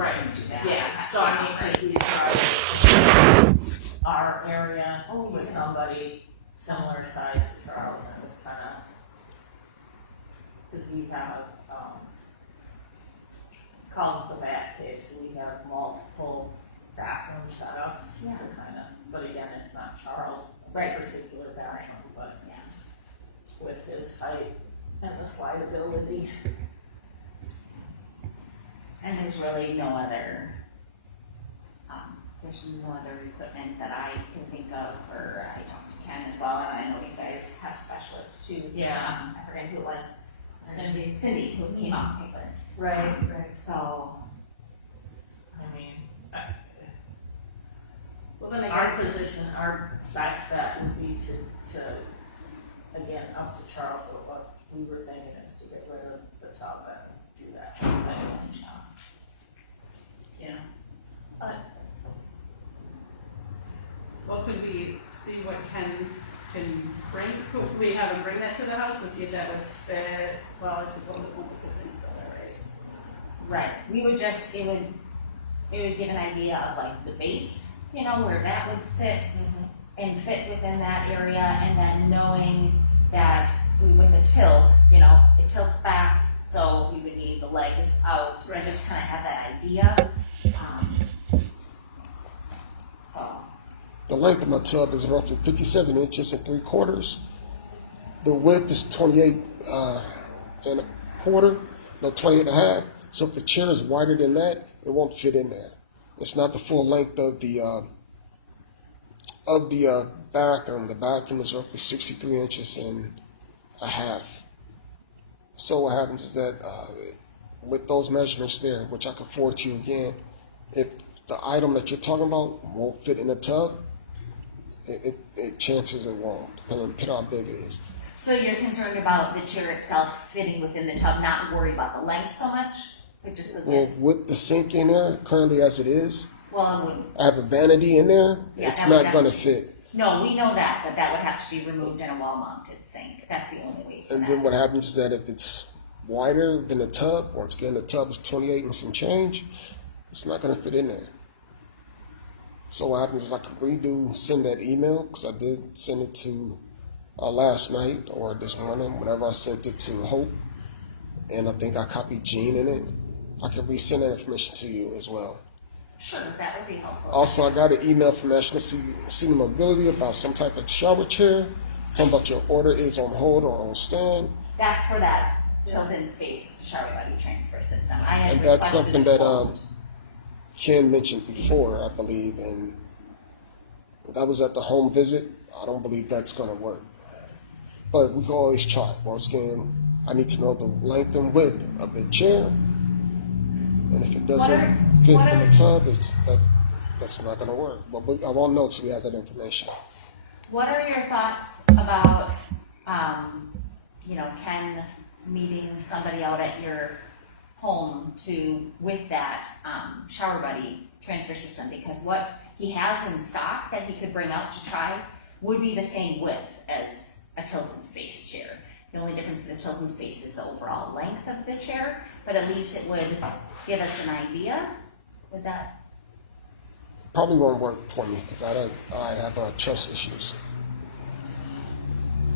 Right. do that. Yeah, so I mean, could we try our area with somebody similar size to Charles and just kind of, because we have, it's called the Bat Cave, so we have multiple bathroom setups. Yeah. Kind of, but again, it's not Charles, Right. particular bathroom, but Yeah. with his height and the slidability. And there's really no other, there's no other equipment that I can think of, or I talked to Ken as well, and I know you guys have specialists too. Yeah. I forget who it was. Cindy. Cindy, who came out and paid for it. Right. So, I mean, well then I our guess, position, our best bet would be to, again, up to Charles, but what we were thinking is to get rid of the tub and do that thing. Yeah. But, Well, could we see what Ken can bring? Could we have him bring that to the house to see if that would fit? Well, I suppose it won't because thing's still there, right? right, we would just, it would give an idea of like the base, you know, where that would sit and fit within that area, and then knowing that with the tilt, you know, it tilts back, so we would need the legs out, and just kind of have that idea. So, The length of my tub is roughly 57 inches and 3/4. The width is 28 and a quarter, no, 28 and a half. So if the chair is wider than that, it won't fit in there. It's not the full length of the bathroom. The bathroom is roughly 63 inches and a half. So what happens is that with those measurements there, which I can forward to you again, if the item that you're talking about won't fit in the tub, chances it won't, depending on how big it is. so you're concerned about the chair itself fitting within the tub, not worry about the length so much, but just the Well, width? with the sink in there, currently as it is, Well, it wouldn't. I have a vanity in there, Yeah, it's that would not gonna fit. No, we know that, but that would have to be removed in a wall-mounted sink. That's the only way for And that. then what happens is that if it's wider than the tub, once again, the tub is 28 and some change, it's not gonna fit in there. So what happens is I could send that email, because I did send it to last night or this morning, whenever I sent it to Hope, and I think I copied Jean in it. I can resend that information to you as well. Sure, that would be helpful. Also, I got an email from National Senior Mobility about some type of shower chair, talking about your order is on hold or on stand. That's for that tilt-in space shower body transfer system. I had And that's requested something a that quote. Ken mentioned before, I believe, and that was at the home visit. I don't believe that's going to work. But we can always try. Once again, I need to know the length and width of the chair. And if it doesn't fit in the tub, that's not going to work. But I won't know until we have that information. What are your thoughts about, Ken meeting somebody out at your home with that shower buddy transfer system? Because what he has in stock that he could bring out to try would be the same width as a Tilton Space chair. The only difference with the Tilton Space is the overall length of the chair, but at least it would give us an idea. Would that? Probably won't work for me because I have trust issues.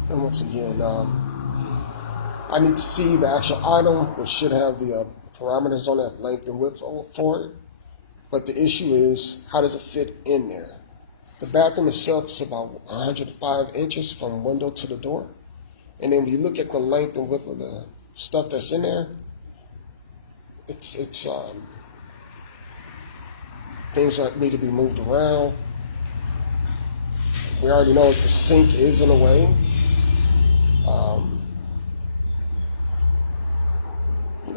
And once again, I need to see the actual item, which should have the parameters on it, length and width for it. But the issue is, how does it fit in there? The bathroom itself is about 105 inches from window to the door. And then when you look at the length and width of the stuff that's in there, it's things that need to be moved around. We already know the sink is in a way.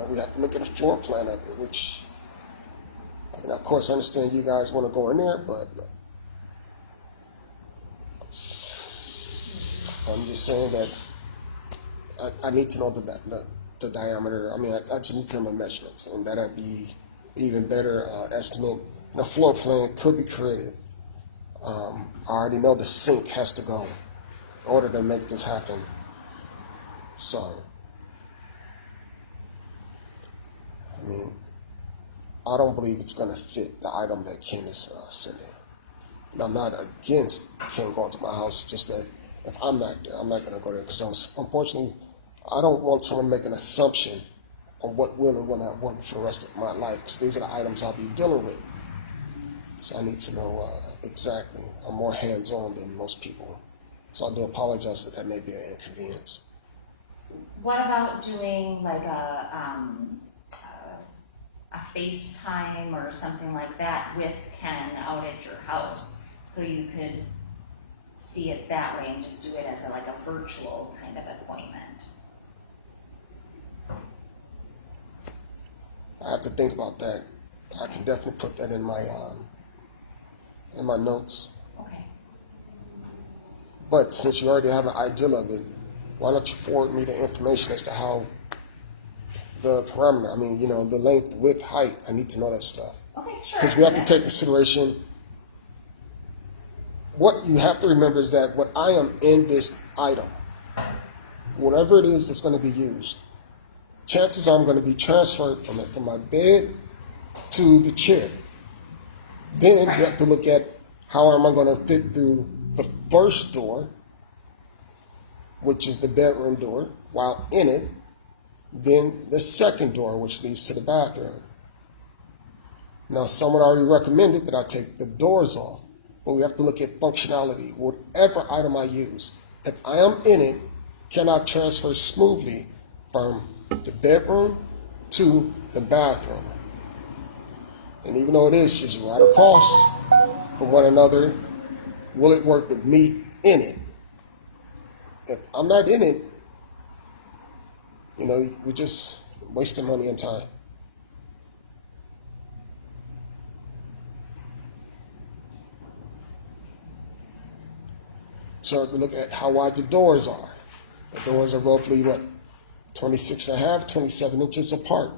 We have to look at a floor plan of it, which, I mean, of course, I understand you guys want to go in there, but I'm just saying that I need to know the diameter. I mean, I just need to know the measurements, and that'd be even better estimate. The floor plan could be created. I already know the sink has to go in order to make this happen. So, I mean, I don't believe it's going to fit the item that Ken is sending. And I'm not against Ken going to my house, just that if I'm not there, I'm not going to go there because unfortunately, I don't want someone to make an assumption on what will and will not work for the rest of my life because these are the items I'll be dealing with. So I need to know exactly. I'm more hands-on than most people. So I do apologize that may be an inconvenience. What about doing like a FaceTime or something like that with Ken out at your house, so you could see it that way and just do it as like a virtual kind of appointment? I have to think about that. I can definitely put that in my notes. Okay. But since you already have an idea of it, why don't you forward me the information as to how the parameter, the length, width, height, I need to know that stuff. Okay, sure. Because we have to take consideration, what you have to remember is that when I am in this item, whatever it is that's going to be used, chances are I'm going to be transferred from my bed to the chair. Then you have to look at how am I going to fit through the first door, which is the bedroom door, while in it, then the second door, which leads to the bathroom. Now, someone already recommended that I take the doors off, but we have to look at functionality. Whatever item I use, if I am in it, cannot transfer smoothly from the bedroom to the bathroom. And even though it is just right across from one another, will it work with me in it? If I'm not in it, we're just wasting money and time. So to look at how wide the doors are. The doors are roughly, 26 and a half, 27 inches apart.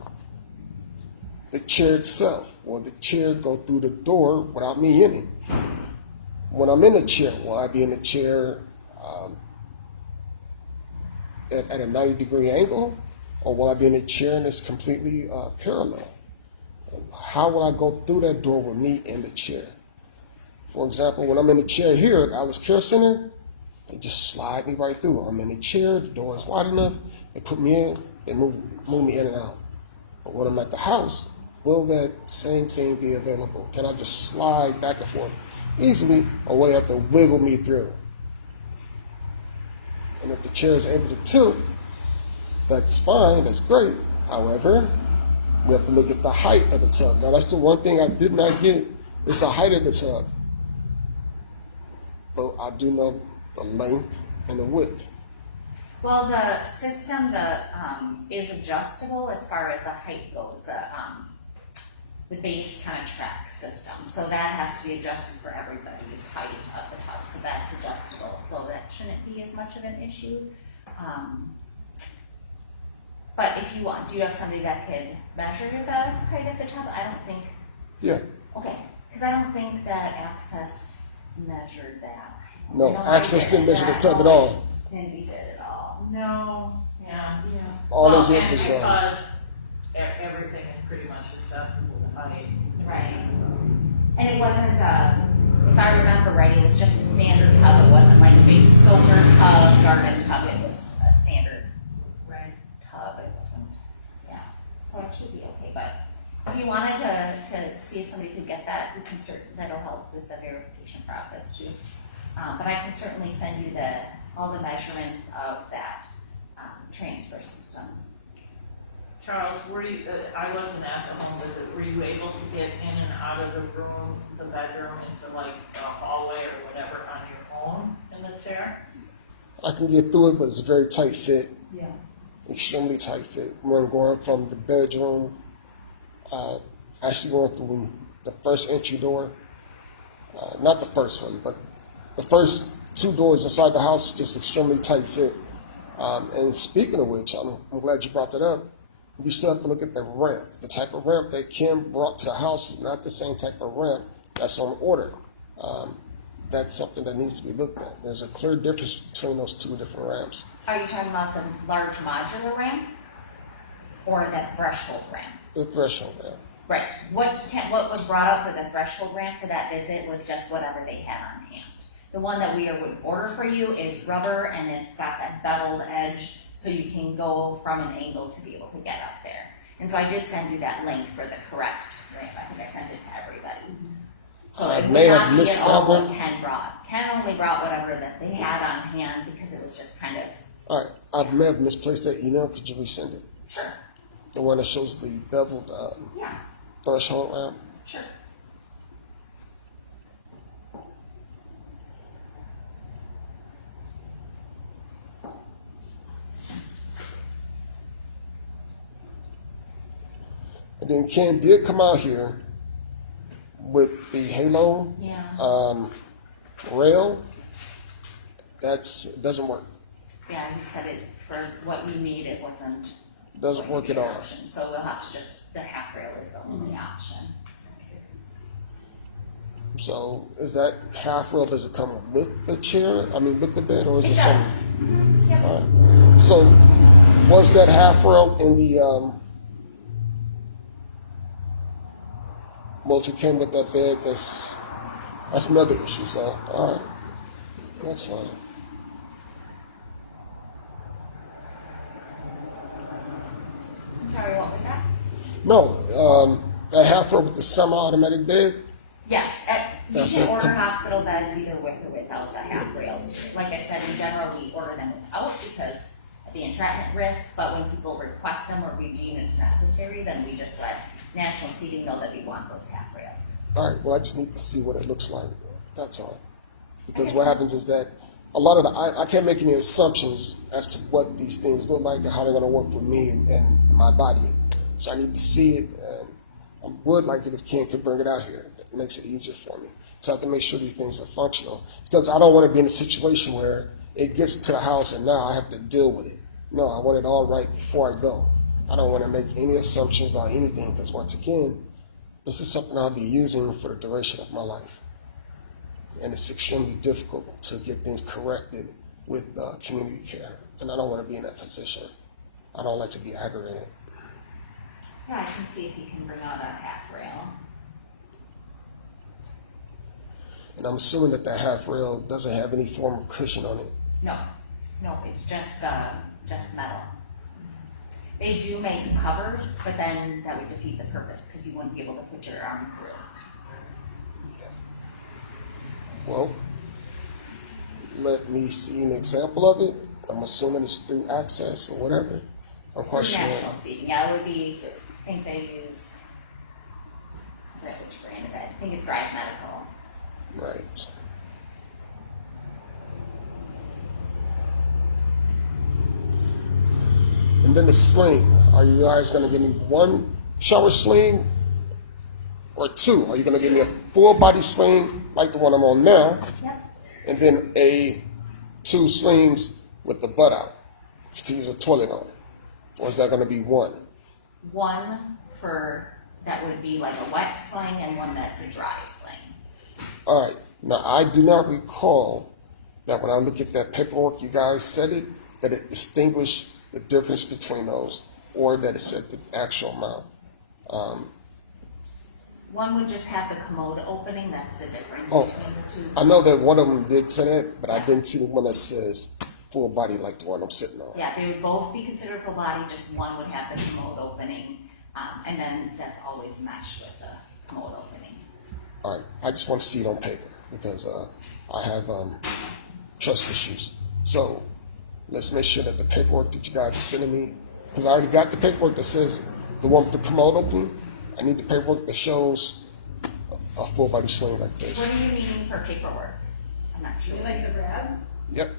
The chair itself, will the chair go through the door without me in it? When I'm in the chair, will I be in the chair at a 90-degree angle? Or will I be in a chair and it's completely parallel? How will I go through that door with me in the chair? For example, when I'm in the chair here at Alice Care Center, they just slide me right through. I'm in the chair, the door is wide enough, they put me in, they move me in and out. But when I'm at the house, will that same thing be available? Can I just slide back and forth easily, or will they have to wiggle me through? And if the chair is able to tilt, that's fine, that's great. However, we have to look at the height of the tub. Now, that's the one thing I did not get, is the height of the tub. But I do know the length and the width. Well, the system is adjustable as far as the height goes. The base kind of track system, so that has to be adjusted for everybody's height of the tub. So that's adjustable. So that shouldn't be as much of an issue. But if you want, do you have somebody that could measure the height of the tub? I don't think. Yeah. Okay, because I don't think that Access measured that. No, You know, Access didn't measure the tub at all. Cindy did it all. No, yeah. All Well, they did and was, because everything is pretty much accessible to height. Right. And it wasn't, if I remember right, it was just a standard tub. It wasn't like a big soaker tub, garden tub. It was a standard Right. tub. It wasn't, yeah. So it should be okay. But if you wanted to see if somebody could get that, we can that'll help with the verification process too. But I can certainly send you all the measurements of that transfer system. Charles, I wasn't at the home visit, were you able to get in and out of the room, the bedroom, into like the hallway or whatever on your own in the chair? I can get through it, but it's a very tight fit, Yeah. extremely tight fit. When going from the bedroom, actually going through the first entry door, not the first one, but the first two doors inside the house, just extremely tight fit. And speaking of which, I'm glad you brought that up. We still have to look at the ramp. The type of ramp that Kim brought to the house is not the same type of ramp that's on order. That's something that needs to be looked at. There's a clear difference between those two different ramps. Are you talking about the large modular ramp or that threshold ramp? The threshold ramp. Right, what was brought up for the threshold ramp for that visit was just whatever they had on hand. The one that we would order for you is rubber and it's got that beveled edge, so you can go from an angle to be able to get up there. And so I did send you that link for the correct ramp, I think I sent it to everybody. So I it may would have not be missed at all that what one. Ken brought. Ken only brought whatever that they had on hand because it was just kind of, All right, I may have misplaced that email. Could you resend it? sure, The one that shows the beveled yeah, threshold ramp. sure. And then Ken did come out here with the Halo Yeah. rail. It doesn't work. Yeah, he said it, for what you need, it wasn't. Doesn't going work to be at an all. option. So we'll have to just, the half rail is the only option. So is that half rail, does it come with the chair? I mean, with the bed, or is It it does. something? Yep. All right. So was that half rail in the, well, if it came with that bed, that's another issue, so, all right. That's fine. I'm sorry, what was that? No, that half rail with the semi-automatic bed, Yes, you That's can it. order hospital beds either with or without the half rails. Like I said, in general, we order them without because of the entrapment risk, but when people request them or we deem it's necessary, then we just let National Seating know that we want those half rails. all right, well, I just need to see what it looks like, that's all. Because what happens is that a lot of I can't make any assumptions as to what these things look like and how they're gonna work with me and my body. So I need to see it, and I would like it if Ken could bring it out here. It makes it easier for me. So I have to make sure these things are functional. Because I don't wanna be in a situation where it gets to the house and now I have to deal with it. No, I want it all right before I go. I don't wanna make any assumptions about anything, because once again, this is something I'll be using for the duration of my life. And it's extremely difficult to get things corrected with community care. And I don't want to be in that position. I don't like to be aggravated. Yeah, I can see if he can bring out a half rail. And I'm assuming that half rail doesn't have any form of cushion on it. No, it's just metal. They do make covers, but then that would defeat the purpose because you wouldn't be able to put your arm through. Well, let me see an example of it. I'm assuming it's through Access or whatever. I'm quite sure. National Seating, yeah, it would be, I think they use, I forget which brand of it, I think it's Drive Medical. Right. And then the sling. Are you guys going to give me one shower sling or two? Are you going to give me a full body sling like the one I'm on now, Yep. and then two slings with the butt out to use a toilet on? Or is that going to be one? One that would be like a wet sling and one that's a dry sling. All right. Now, I do not recall that when I look at that paperwork, you guys said it, that it distinguished the difference between those, or that it said the actual amount. One would just have the commode opening, that's the difference Oh, between the two. I know that one of them did say that, but I didn't see the one that says full body like the one I'm sitting on. Yeah, they would both be considered full body, just one would have the commode opening, and then that's always meshed with the commode opening. All right. I just want to see it on paper because I have trust issues. So let's make sure that the paperwork that you guys are sending me, because I already got the paperwork that says the one with the commode opening. I need the paperwork that shows a full body sling like What this. are you needing for paperwork? I'm not sure. You like the rads? Yep.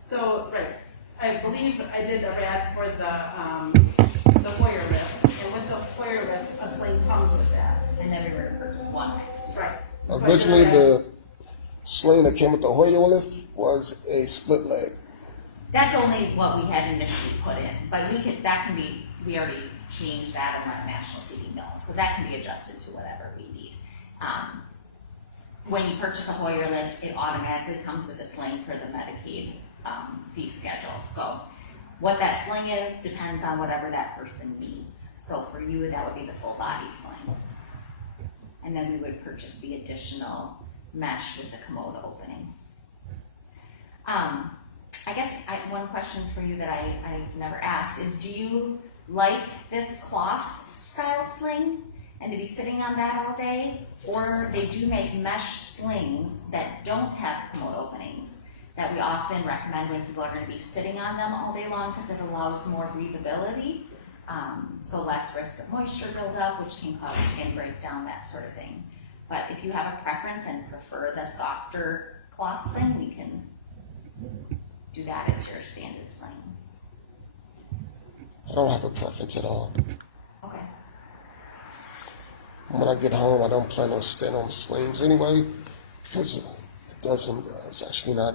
So, right, I believe I did a rad for the Hoyer lift, and with the Hoyer lift, a sling comes with that. And then we were to purchase one next. Right. So I did a Originally, rad. the sling that came with the Hoyer lift was a split leg. That's only what we had initially put in, but we already changed that and let National Seating know, so that can be adjusted to whatever we need. When you purchase a Hoyer lift, it automatically comes with a sling for the Medicaid fee schedule, so What that sling is depends on whatever that person needs. So for you, that would be the full body sling. And then we would purchase the additional mesh with the commode opening. I guess one question for you that I never asked is, do you like this cloth style sling and to be sitting on that all day? Or they do make mesh slings that don't have commode openings that we often recommend when people are going to be sitting on them all day long because it allows more breathability, so less risk of moisture buildup, which can cause skin breakdown, that sort of thing. But if you have a preference and prefer the softer cloth sling, we can do that as your standard sling. I don't have a preference at all. Okay. When I get home, I don't plan on staying on the slings anyway, because it doesn't, it's actually not,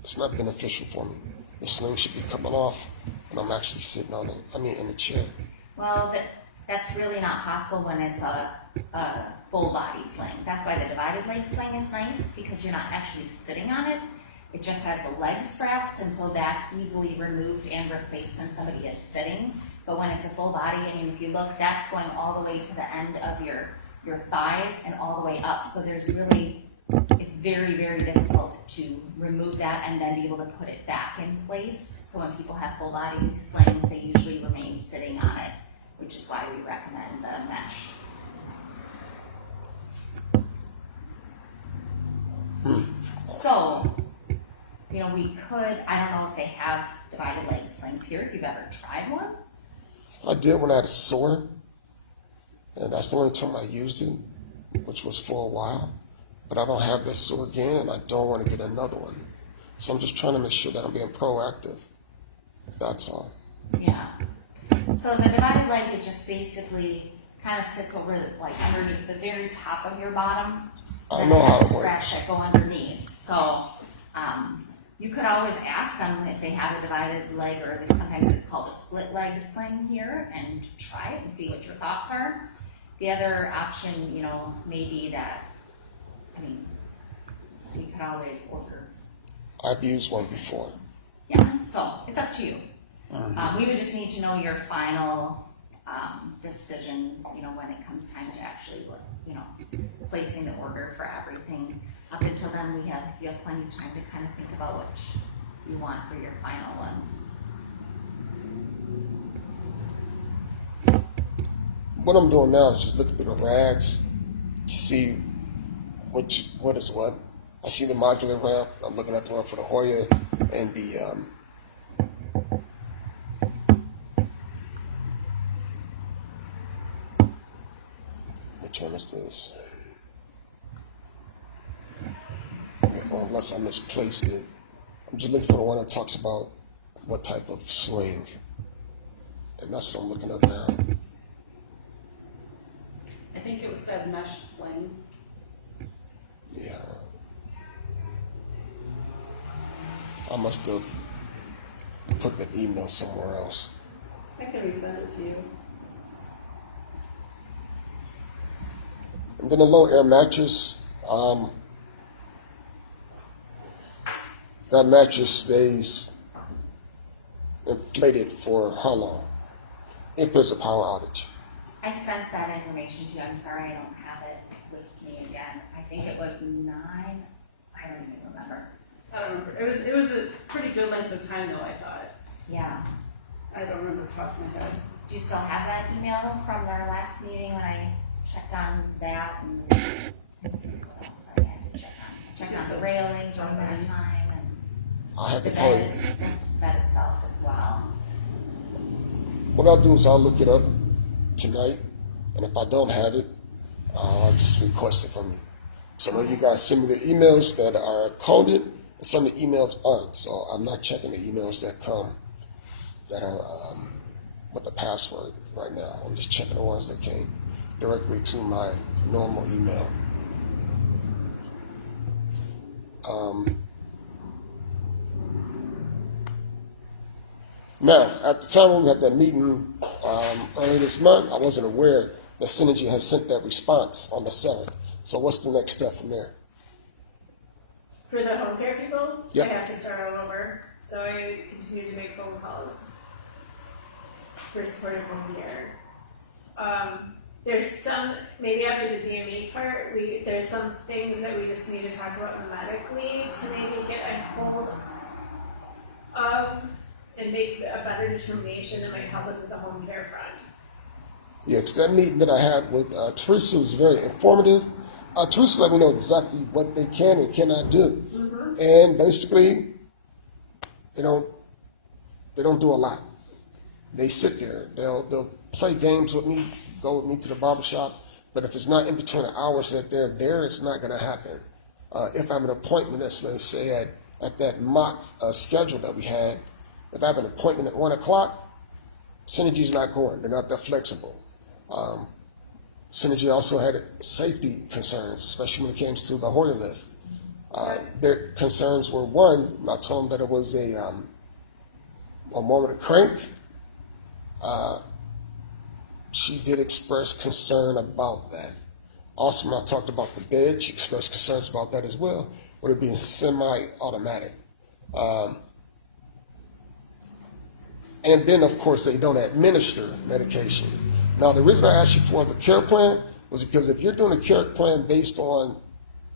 it's not beneficial for me. The sling should be coming off when I'm actually sitting on it, in the chair. Well, that's really not possible when it's a full body sling. That's why the divided leg sling is nice, because you're not actually sitting on it. It just has the leg straps, and so that's easily removed and replaced when somebody is sitting. But when it's a full body, if you look, that's going all the way to the end of your thighs and all the way up. So there's really, it's very, very difficult to remove that and then be able to put it back in place. So when people have full body slings, they usually remain sitting on it, which is why we recommend the mesh. So, we could, I don't know if they have divided leg slings here, if you've ever tried one. I did when I had a sore, and that's the only time I used it, which was for a while. But I don't have this sore again, and I don't want to get another one. So I'm just trying to make sure that I'm being proactive. That's all. Yeah. So the divided leg, it just basically kind of sits over, underneath the very top of your bottom. I know how it Straps works. that go underneath. So, you could always ask them if they have a divided leg, or sometimes it's called a split leg sling here, and try it and see what your thoughts are. The other option, may be that, you could always order. I've used one before. Yeah, so it's up to you. We would just need to know your final decision, when it comes time to actually, placing the order for everything. Up until then, you have plenty of time to kind of think about what you want for your final ones. What I'm doing now is just looking through the rags to see what is what. I see the modular ramp. I'm looking at the one for the Hoya and the which one is this? Unless I misplaced it. I'm just looking for the one that talks about what type of sling. And that's what I'm looking up now. I think it was said mesh sling. Yeah. I must have put the email somewhere else. I can resend it to you. And then the low air mattress. That mattress stays inflated for how long? If there's a power outage. I sent that information to you. I'm sorry I don't have it with me again. I think it was 9. I don't even remember. I don't remember. It was a pretty good length of time though, I thought. Yeah. I don't remember off the top of my head. Do you still have that email from our last meeting when I checked on that and what else I had to check on? Check on the railing during that time and I have the to call you. bed itself as well. What I'll do is I'll look it up tonight, and if I don't have it, I'll just request it from you. Some of you guys send me the emails that are coded, and some of the emails aren't. So I'm not checking the emails that come that are with the password right now. I'm just checking the ones that came directly to my normal email. Now, at the time when we had that meeting earlier this month, I wasn't aware that Synergy had sent that response on the 7th. So what's the next step from there? For the home care people, Yep. I have to start all over. so I continue to make phone calls for supportive home care. There's some, maybe after the DME part, there's some things that we just need to talk about medically to maybe get a hold of and make a better determination that might help us with the home care front. Yeah, because that meeting that I had with Teresa was very informative. Teresa let me know exactly what they can and cannot do. And basically, they don't do a lot. They sit there. They'll play games with me, go with me to the barbershop, but if it's not in between the hours that they're there, it's not going to happen. If I have an appointment, let's say at that mock schedule that we had, if I have an appointment at 1 o'clock, Synergy's not going. They're not that flexible. Synergy also had safety concerns, especially when it came to the Hoyer lift. Their concerns were, one, I told them that it was a moment of crank. She did express concern about that. Also, when I talked about the bed, she expressed concerns about that as well, with it being semi-automatic. And then, of course, they don't administer medication. Now, the reason I asked you for the care plan was because if you're doing a care plan based on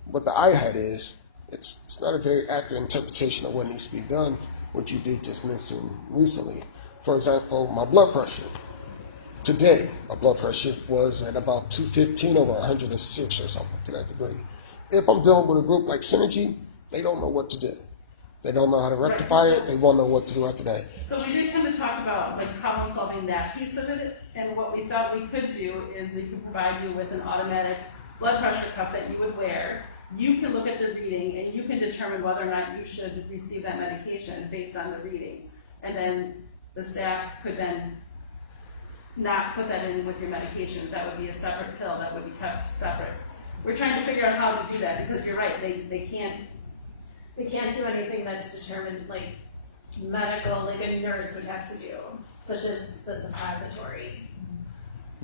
what the IHAT is, it's not a very accurate interpretation of what needs to be done, what you did just mention recently. For example, my blood pressure. Today, my blood pressure was at about 215 over 106 or something to that degree. If I'm dealing with a group like Synergy, they don't know what to do. They don't know how to rectify it. They won't know what to do after that. So we did kind of talk about like problem solving that piece of it, and what we thought we could do is we could provide you with an automatic blood pressure cuff that you would wear. You can look at the reading and you can determine whether or not you should receive that medication based on the reading. And then the staff could then not put that in with your medications. That would be a separate pill that would be kept separate. We're trying to figure out how to do that because you're right, they can't do anything that's determined, like medical, like a nurse would have to do, such as the suppository.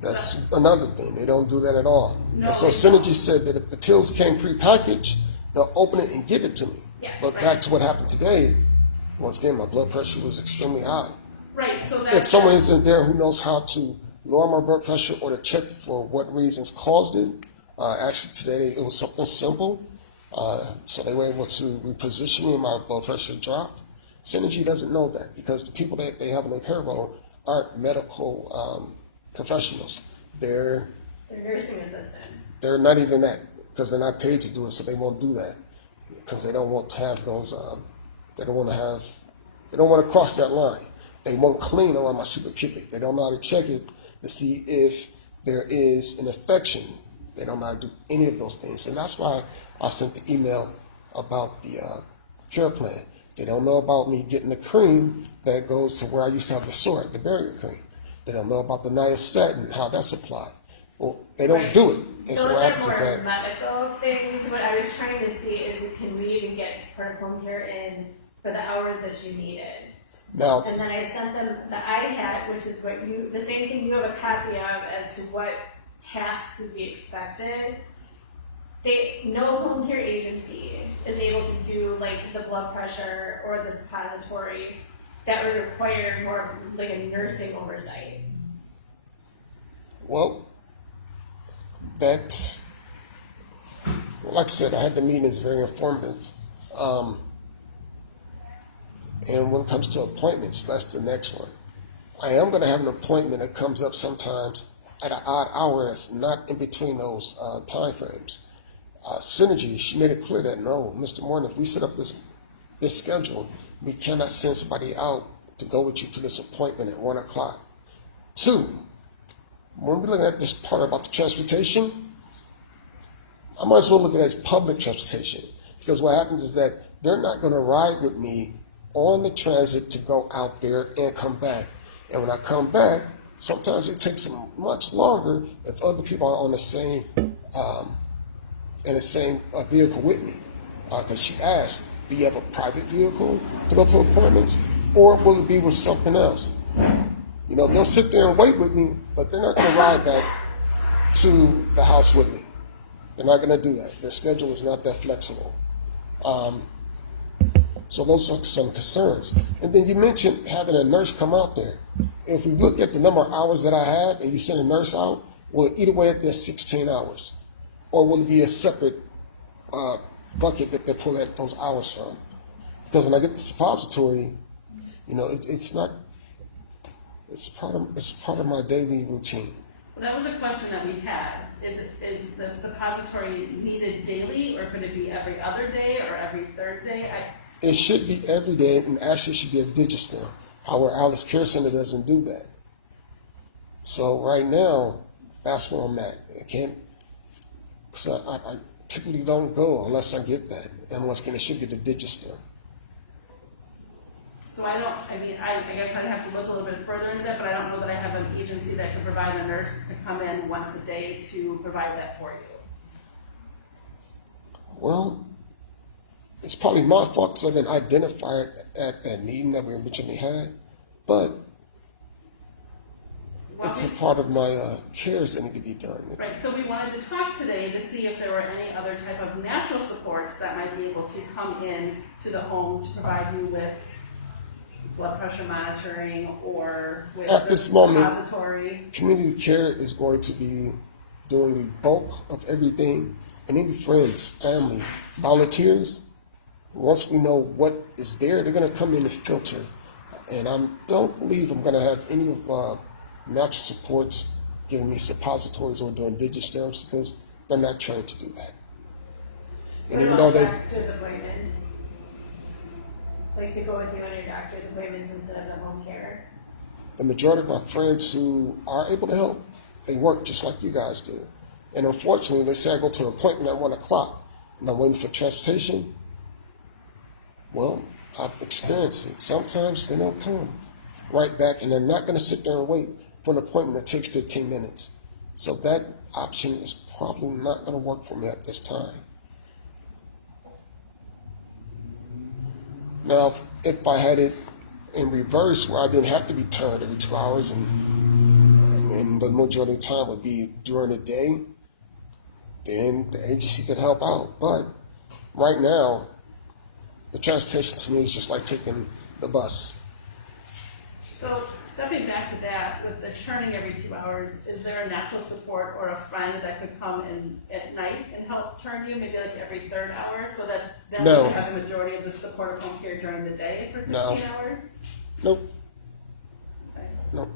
That's another thing. They don't do that at all. No, and so they Synergy said that if the pills came prepackaged, they'll open it and give it to me. Yeah, But right. back to what happened today, once again, my blood pressure was extremely high. right. So If that's someone isn't there who knows how to lower my blood pressure or to check for what reasons caused it, actually today it was something simple. So they were able to reposition me and my blood pressure dropped. Synergy doesn't know that because the people that they have on their payroll aren't medical professionals. They're nursing assistants. They're not even that because they're not paid to do it, so they won't do that because they don't want to have those. They don't want to cross that line. They won't clean around my super cubic. They don't know how to check it to see if there is an infection. They don't know how to do any of those things, and that's why I sent the email about the care plan. They don't know about me getting the cream that goes to where I used to have the sore, the barrier cream. They don't know about the nystatin, how that's applied. Well, they don't Right. do it. And Those so what are happens is more that medical things. What I was trying to see is can we even get supportive home care in for the hours that you needed? now, And then I sent them the IHAT, which is the same thing you have a copy of as to what tasks would be expected. No home care agency is able to do like the blood pressure or the suppository. That would require more like a nursing oversight. well, like I said, I had the meeting. It's very informative. And when it comes to appointments, that's the next one. I am going to have an appointment that comes up sometimes at an odd hour that's not in between those time frames. Synergy, she made it clear that no, Mr. Morton, if we set up this schedule, we cannot send somebody out to go with you to this appointment at 1 o'clock. 2, when we're looking at this part about the transportation, I might as well look at it as public transportation because what happens is that they're not going to ride with me on the transit to go out there and come back. And when I come back, sometimes it takes them much longer if other people are on the same in the same vehicle with me. Because she asked, do you have a private vehicle to go to appointments or will it be with something else? You know, they'll sit there and wait with me, but they're not going to ride back to the house with me. They're not going to do that. Their schedule is not that flexible. So those are some concerns. And then you mentioned having a nurse come out there. If we look at the number of hours that I have and you send a nurse out, will it eat away at their 16 hours? Or will it be a separate bucket that they pull at those hours from? Because when I get the suppository, you know, it's not, it's part of my daily routine. Well, that was a question that we had. Is the suppository needed daily, or could it be every other day or every third day? It should be every day, and actually should be a digistem. Our Alice Care Center doesn't do that. So right now, that's where I'm at. I can't, so I typically don't go unless I get that. And once again, it should be the digistem. So I guess I'd have to look a little bit further into that, but I don't know that I have an agency that can provide a nurse to come in once a day to provide that for you. Well, it's probably my fault because I didn't identify it at that meeting that we originally had, but Well, it's a part of my cares that need to be done. Right, so we wanted to talk today to see if there were any other type of natural supports that might be able to come in to the home to provide you with blood pressure monitoring or with At this moment, suppository. Community care is going to be doing the bulk of everything, and any friends, family, volunteers, once we know what is there, they're going to come in and filter. And I don't believe I'm going to have any natural supports giving me suppositories or doing digistems because they're not trained to do that. And even though they, doctor's appointments, like to go with you on your doctor's appointments instead of the home care. the majority of my friends who are able to help, they work just like you guys do. And unfortunately, let's say I go to an appointment at 1 o'clock and I'm waiting for transportation. Well, I've experienced it. Sometimes they don't come right back, and they're not going to sit there and wait for an appointment that takes 15 minutes. So that option is probably not going to work for me at this time. Now, if I had it in reverse where I didn't have to be turned every 2 hours and the majority of the time would be during the day, then the agency could help out. But right now, the transportation to me is just like taking the bus. So stepping back to that, with the turning every 2 hours, is there a natural support or a friend that could come in at night and help turn you, maybe like every third hour, so that then No. you have the majority of the support of home care during the day for 16 No. hours? Nope, Okay. nope.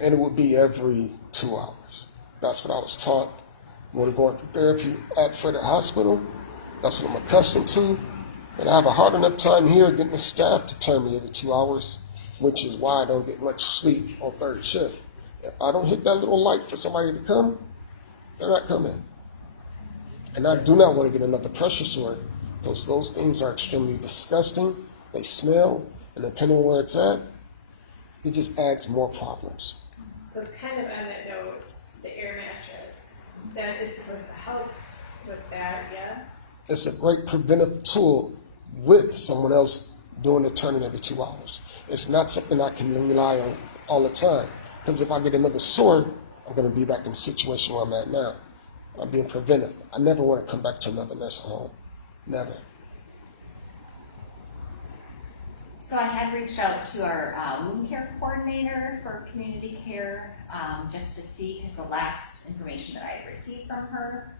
And it would be every 2 hours. That's what I was taught when going through therapy at Frederick Hospital. That's what I'm accustomed to. And I have a hard enough time here getting the staff to turn me every 2 hours, which is why I don't get much sleep on third shift. If I don't hit that little light for somebody to come, they're not coming. And I do not want to get another pressure sore because those things are extremely disgusting. They smell, and depending on where it's at, it just adds more problems. So kind of on that note, the air mattress, that is supposed to help with that, yes? It's a great preventive tool with someone else doing the turning every 2 hours. It's not something I can rely on all the time. Because if I get another sore, I'm going to be back in the situation where I'm at now. I'm being preventive. I never want to come back to another nursing home. Never. So I had reached out to our wound care coordinator for community care, just to see, because the last information that I had received from her,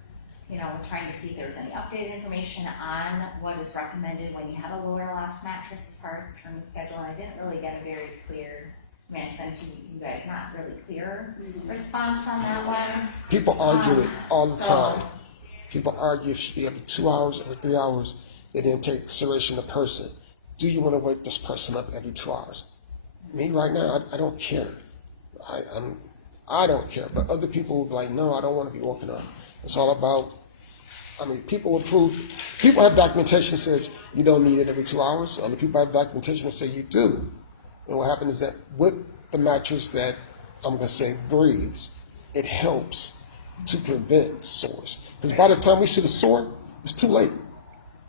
you know, trying to see if there was any updated information on what is recommended when you have a lower loss mattress as far as the turning schedule. And I didn't really get a very clear, I mean, I sent you guys not really clear response on that one. People argue it all the So- time. People argue if it should be every 2 hours, every 3 hours. They didn't take consideration of the person. Do you want to wake this person up every 2 hours? Me right now, I don't care. I don't care. But other people will be like, no, I don't want to be woken up. It's all about, people have documentation that says you don't need it every 2 hours. Other people have documentation that say you do. And what happens is that with the mattress that I'm going to say breathes, it helps to prevent sores. Because by the time we see the sore, it's too late.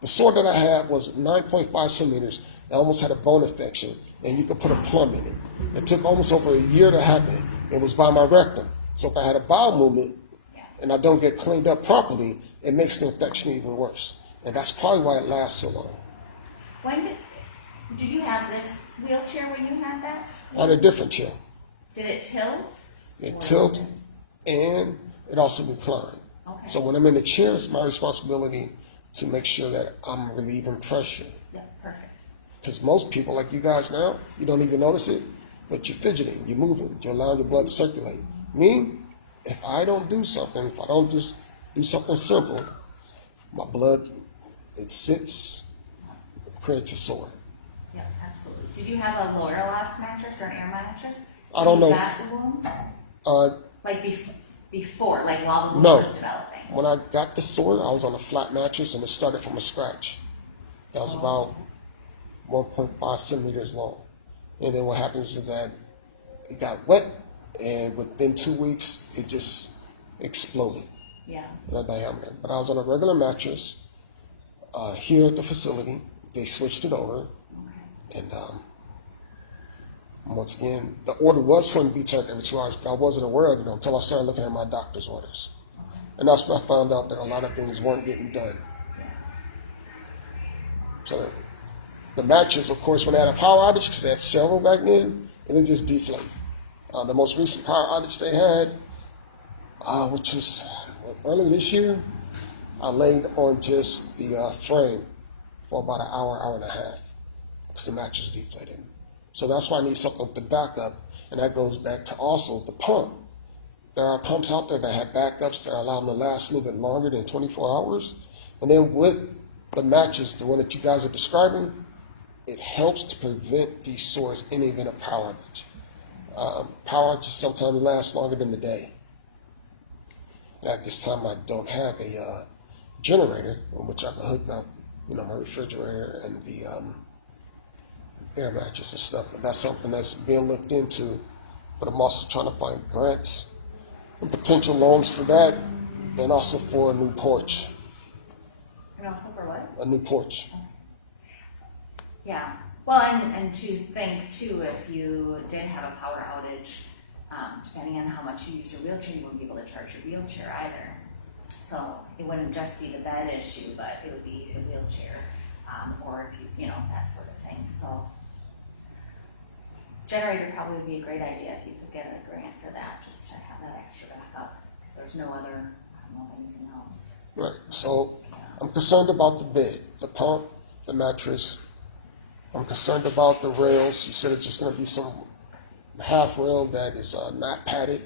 The sore that I had was 9.5 centimeters. I almost had a bone infection, and you could put a plum in it. It took almost over a year to happen. It was by my rectum. So if I had a bowel movement and I don't get cleaned up properly, it makes the infection even worse. And that's probably why it lasts so long. Did you have this wheelchair when you had that? I had a different chair. Did it tilt? It Or tilted was and it also reclined. Okay. So when I'm in the chair, it's my responsibility to make sure that I'm relieving pressure. Yeah, perfect. Because most people, like you guys now, you don't even notice it, but you're fidgeting, you're moving, you're allowing your blood to circulate. Me, if I don't do something, if I don't just do something simple, my blood, it sits, it creates a sore. Yeah, absolutely. Did you have a Lorelast mattress or an air mattress? I don't when you know. got the wound? Uh, Like before, like while the wound No. was developing? when I got the sore, I was on a flat mattress and it started from a scratch. That was about 1.5 centimeters long. And then what happens is that it got wet, and within 2 weeks, it just exploded Yeah. in a diameter. But I was on a regular mattress here at the facility. They switched it over, Okay. and once again, the order was for it to be checked every 2 hours, but I wasn't aware of it until I started looking at my doctor's orders. And that's when I found out that a lot of things weren't getting done. So the mattress, of course, when they had a power outage, because they had several back then, and it just deflated. The most recent power outage they had, which was early this year, I laid on just the frame for about an hour, hour and a half, because the mattress deflated. So that's why I need something to back up, and that goes back to also the pump. There are pumps out there that have backups that allow them to last a little bit longer than 24 hours. And then with the mattress, the one that you guys are describing, it helps to prevent these sores in the event of power outage. Power outages sometimes last longer than the day. And at this time, I don't have a generator on which I can hook up, my refrigerator and the air mattress and stuff. But that's something that's being looked into. But I'm also trying to find grants and potential loans for that, and also for a new porch. And also for what? A new porch. Yeah, well, and to think too, if you did have a power outage, depending on how much you use your wheelchair, you wouldn't be able to charge your wheelchair either. So it wouldn't just be the bed issue, but it would be the wheelchair, or if you, that sort of thing, so. Generator probably would be a great idea if you could get a grant for that, just to have that extra backup, because there's no other, I don't know, anything else. Right. So I'm concerned about the bed, the pump, the mattress. I'm concerned about the rails. You said it's just going to be some half rail that is not padded.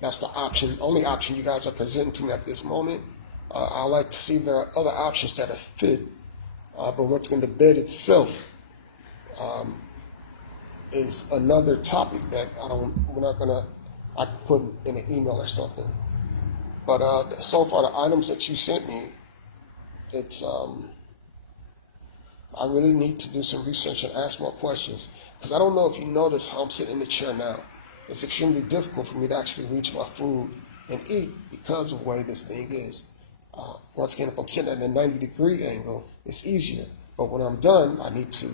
That's the option, only option you guys are presenting to me at this moment. I'd like to see if there are other options that are fit. But once again, the bed itself is another topic that I can put in an email or something. But so far, the items that you sent me, it's, I really need to do some research and ask more questions. Because I don't know if you notice how I'm sitting in the chair now. It's extremely difficult for me to actually reach my food and eat because of the way this thing is. Once again, if I'm sitting at a 90-degree angle, it's easier. But when I'm done, I need to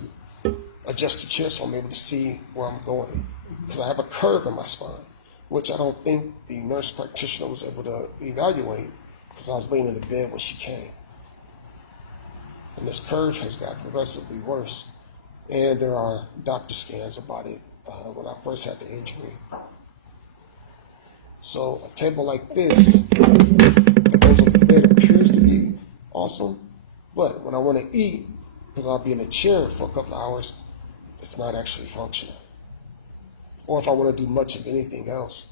adjust the chair so I'm able to see where I'm going. Because I have a curve in my spine, which I don't think the nurse practitioner was able to evaluate because I was laying in the bed when she came. And this curve has got progressively worse. And there are doctor scans about it when I first had the injury. So a table like this that goes over the bed appears to be awesome. But when I want to eat, because I'll be in a chair for a couple of hours, it's not actually functional. Or if I want to do much of anything else,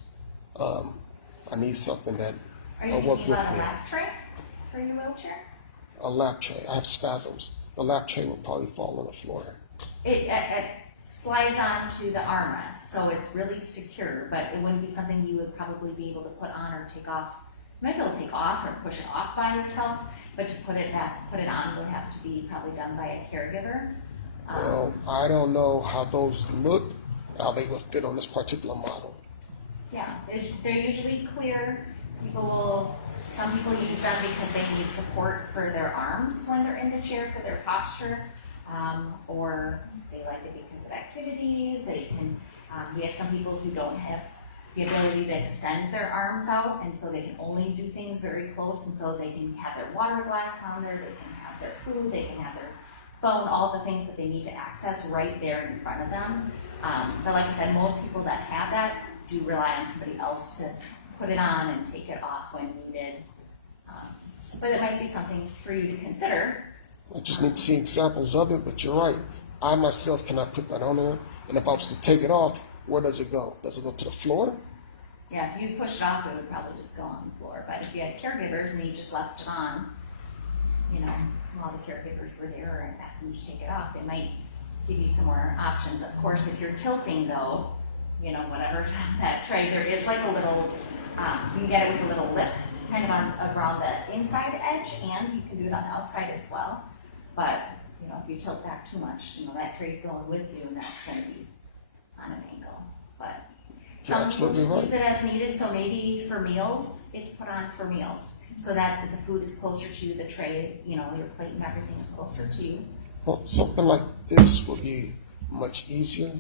I need something that Are you will work thinking with about a me. lap tray for your wheelchair? A lap tray. I have spasms. The lap tray will probably fall on the floor. It slides onto the armrest, so it's really secure, but it wouldn't be something you would probably be able to put on or take off. You might be able to take off or push it off by yourself, but to put it on would have to be probably done by a caregiver. Well, I don't know how those look, how they will fit on this particular model. Yeah, they're usually clear. Some people use them because they need support for their arms when they're in the chair for their posture, or they like it because of activities. They can. We have some people who don't have the ability to extend their arms out, and so they can only do things very close, and so they can have their water glass on there, they can have their food, they can have their phone, all the things that they need to access right there in front of them. But like I said, most people that have that do rely on somebody else to put it on and take it off when needed. But it might be something for you to consider. I just need to see examples of it, but you're right. I myself cannot put that on there, and if I was to take it off, where does it go? Does it go to the floor? Yeah, if you push it off, it would probably just go on the floor, but if you had caregivers and you just left it on, you know, while the caregivers were there and asked them to take it off, they might give you some more options. Of course, if you're tilting though, you know, whatever's on that tray, there is like a little, you can get it with a little lip, kind of on, around the inside edge, and you can do it on the outside as well. But, you know, if you tilt back too much, you know, that tray's going with you, and that's gonna be on an angle, but You're some people absolutely just right. use it as needed, so maybe for meals, it's put on for meals, so that the food is closer to you, the tray, you know, your plate and everything is closer to you. Well, something like this would be much easier,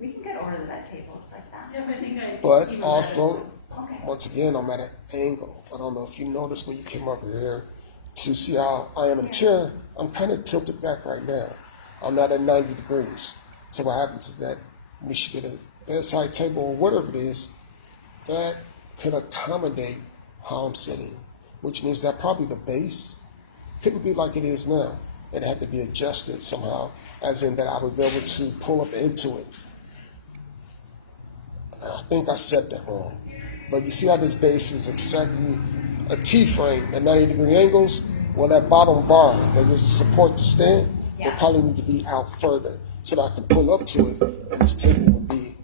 We can get over the bed tables like that. Yeah, but I think I. but even also, Okay. once again, I'm at an angle. I don't know if you noticed when you came over here to see how I am in the chair, I'm kind of tilted back right now. I'm not at 90 degrees. So what happens is that we should get a bedside table or whatever it is that could accommodate how I'm sitting, which means that probably the base couldn't be like it is now. It had to be adjusted somehow, as in that I would be able to pull up into it. I think I said that wrong. But you see how this base is exactly a T-frame at 90-degree angles? Well, that bottom bar that is support to stand will Yeah. probably need to be out further so that I can pull up to it and this table will be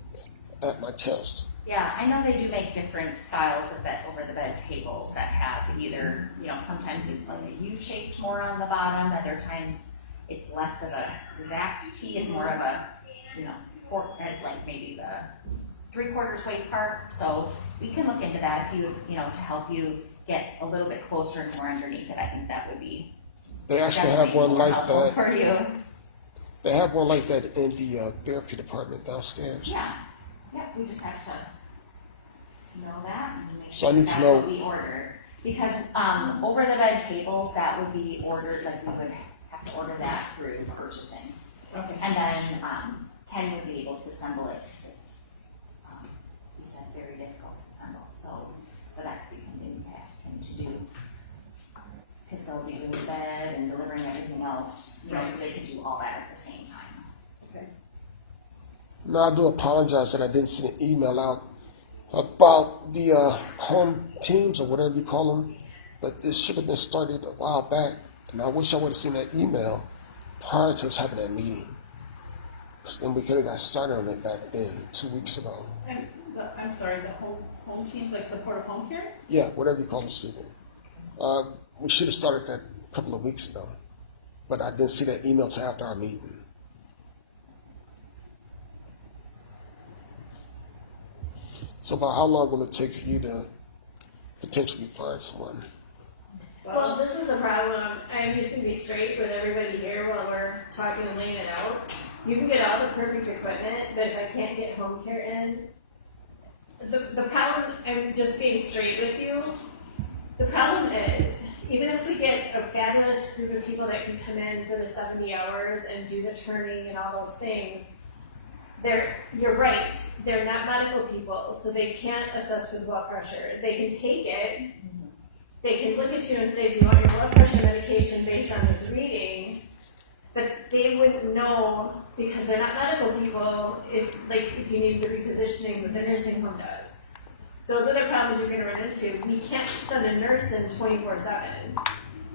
at my chest. Yeah, I know they do make different styles of bed, over the bed tables that have either, you know, sometimes it's like a U-shaped more on the bottom, other times it's less of a exact T, it's more of a, you know, like maybe the 3/4 weight part. So we can look into that if you know, to help you get a little bit closer and more underneath it. I think that would be They actually have definitely one more like helpful that. for you. They have one like that in the therapy department downstairs. Yeah, yeah, we just have to know that and make So I sure need to that's know- what we ordered. Because, over the bed tables, that would be ordered, like we would have to order that through purchasing. Okay. And then, Ken would be able to assemble it, because it's, he said very difficult to assemble, so, but that could be something we could ask him to do. Because they'll be doing the bed and delivering everything else, you know, so they could do all that at the same time. Okay. Now, I do apologize that I didn't send an email out about the home teams or whatever you call them, but this should have been started a while back, and I wish I would have seen that email prior to us having that meeting. Because then we could have got started on it back then, 2 weeks ago. And I'm sorry, the home teams, like supportive home care? Yeah, whatever you call those people. We should have started that a couple of weeks ago, but I didn't see that email till after our meeting. So about how long will it take for you to potentially find someone? Well, this is the problem. I'm just gonna be straight with everybody here while we're talking and laying it out. You can get all the perfect equipment, but if I can't get home care in, the problem, I'm just being straight with you. The problem is, even if we get a fabulous group of people that can come in for the 70 hours and do the turning and all those things, you're right, they're not medical people, so they can't assess with blood pressure. They can take it, they can look at you and say, do you want your blood pressure medication based on this reading? But they wouldn't know, because they're not medical people, if you need the repositioning that the nursing home does. Those are the problems you're gonna run into. We can't send a nurse in 24/7,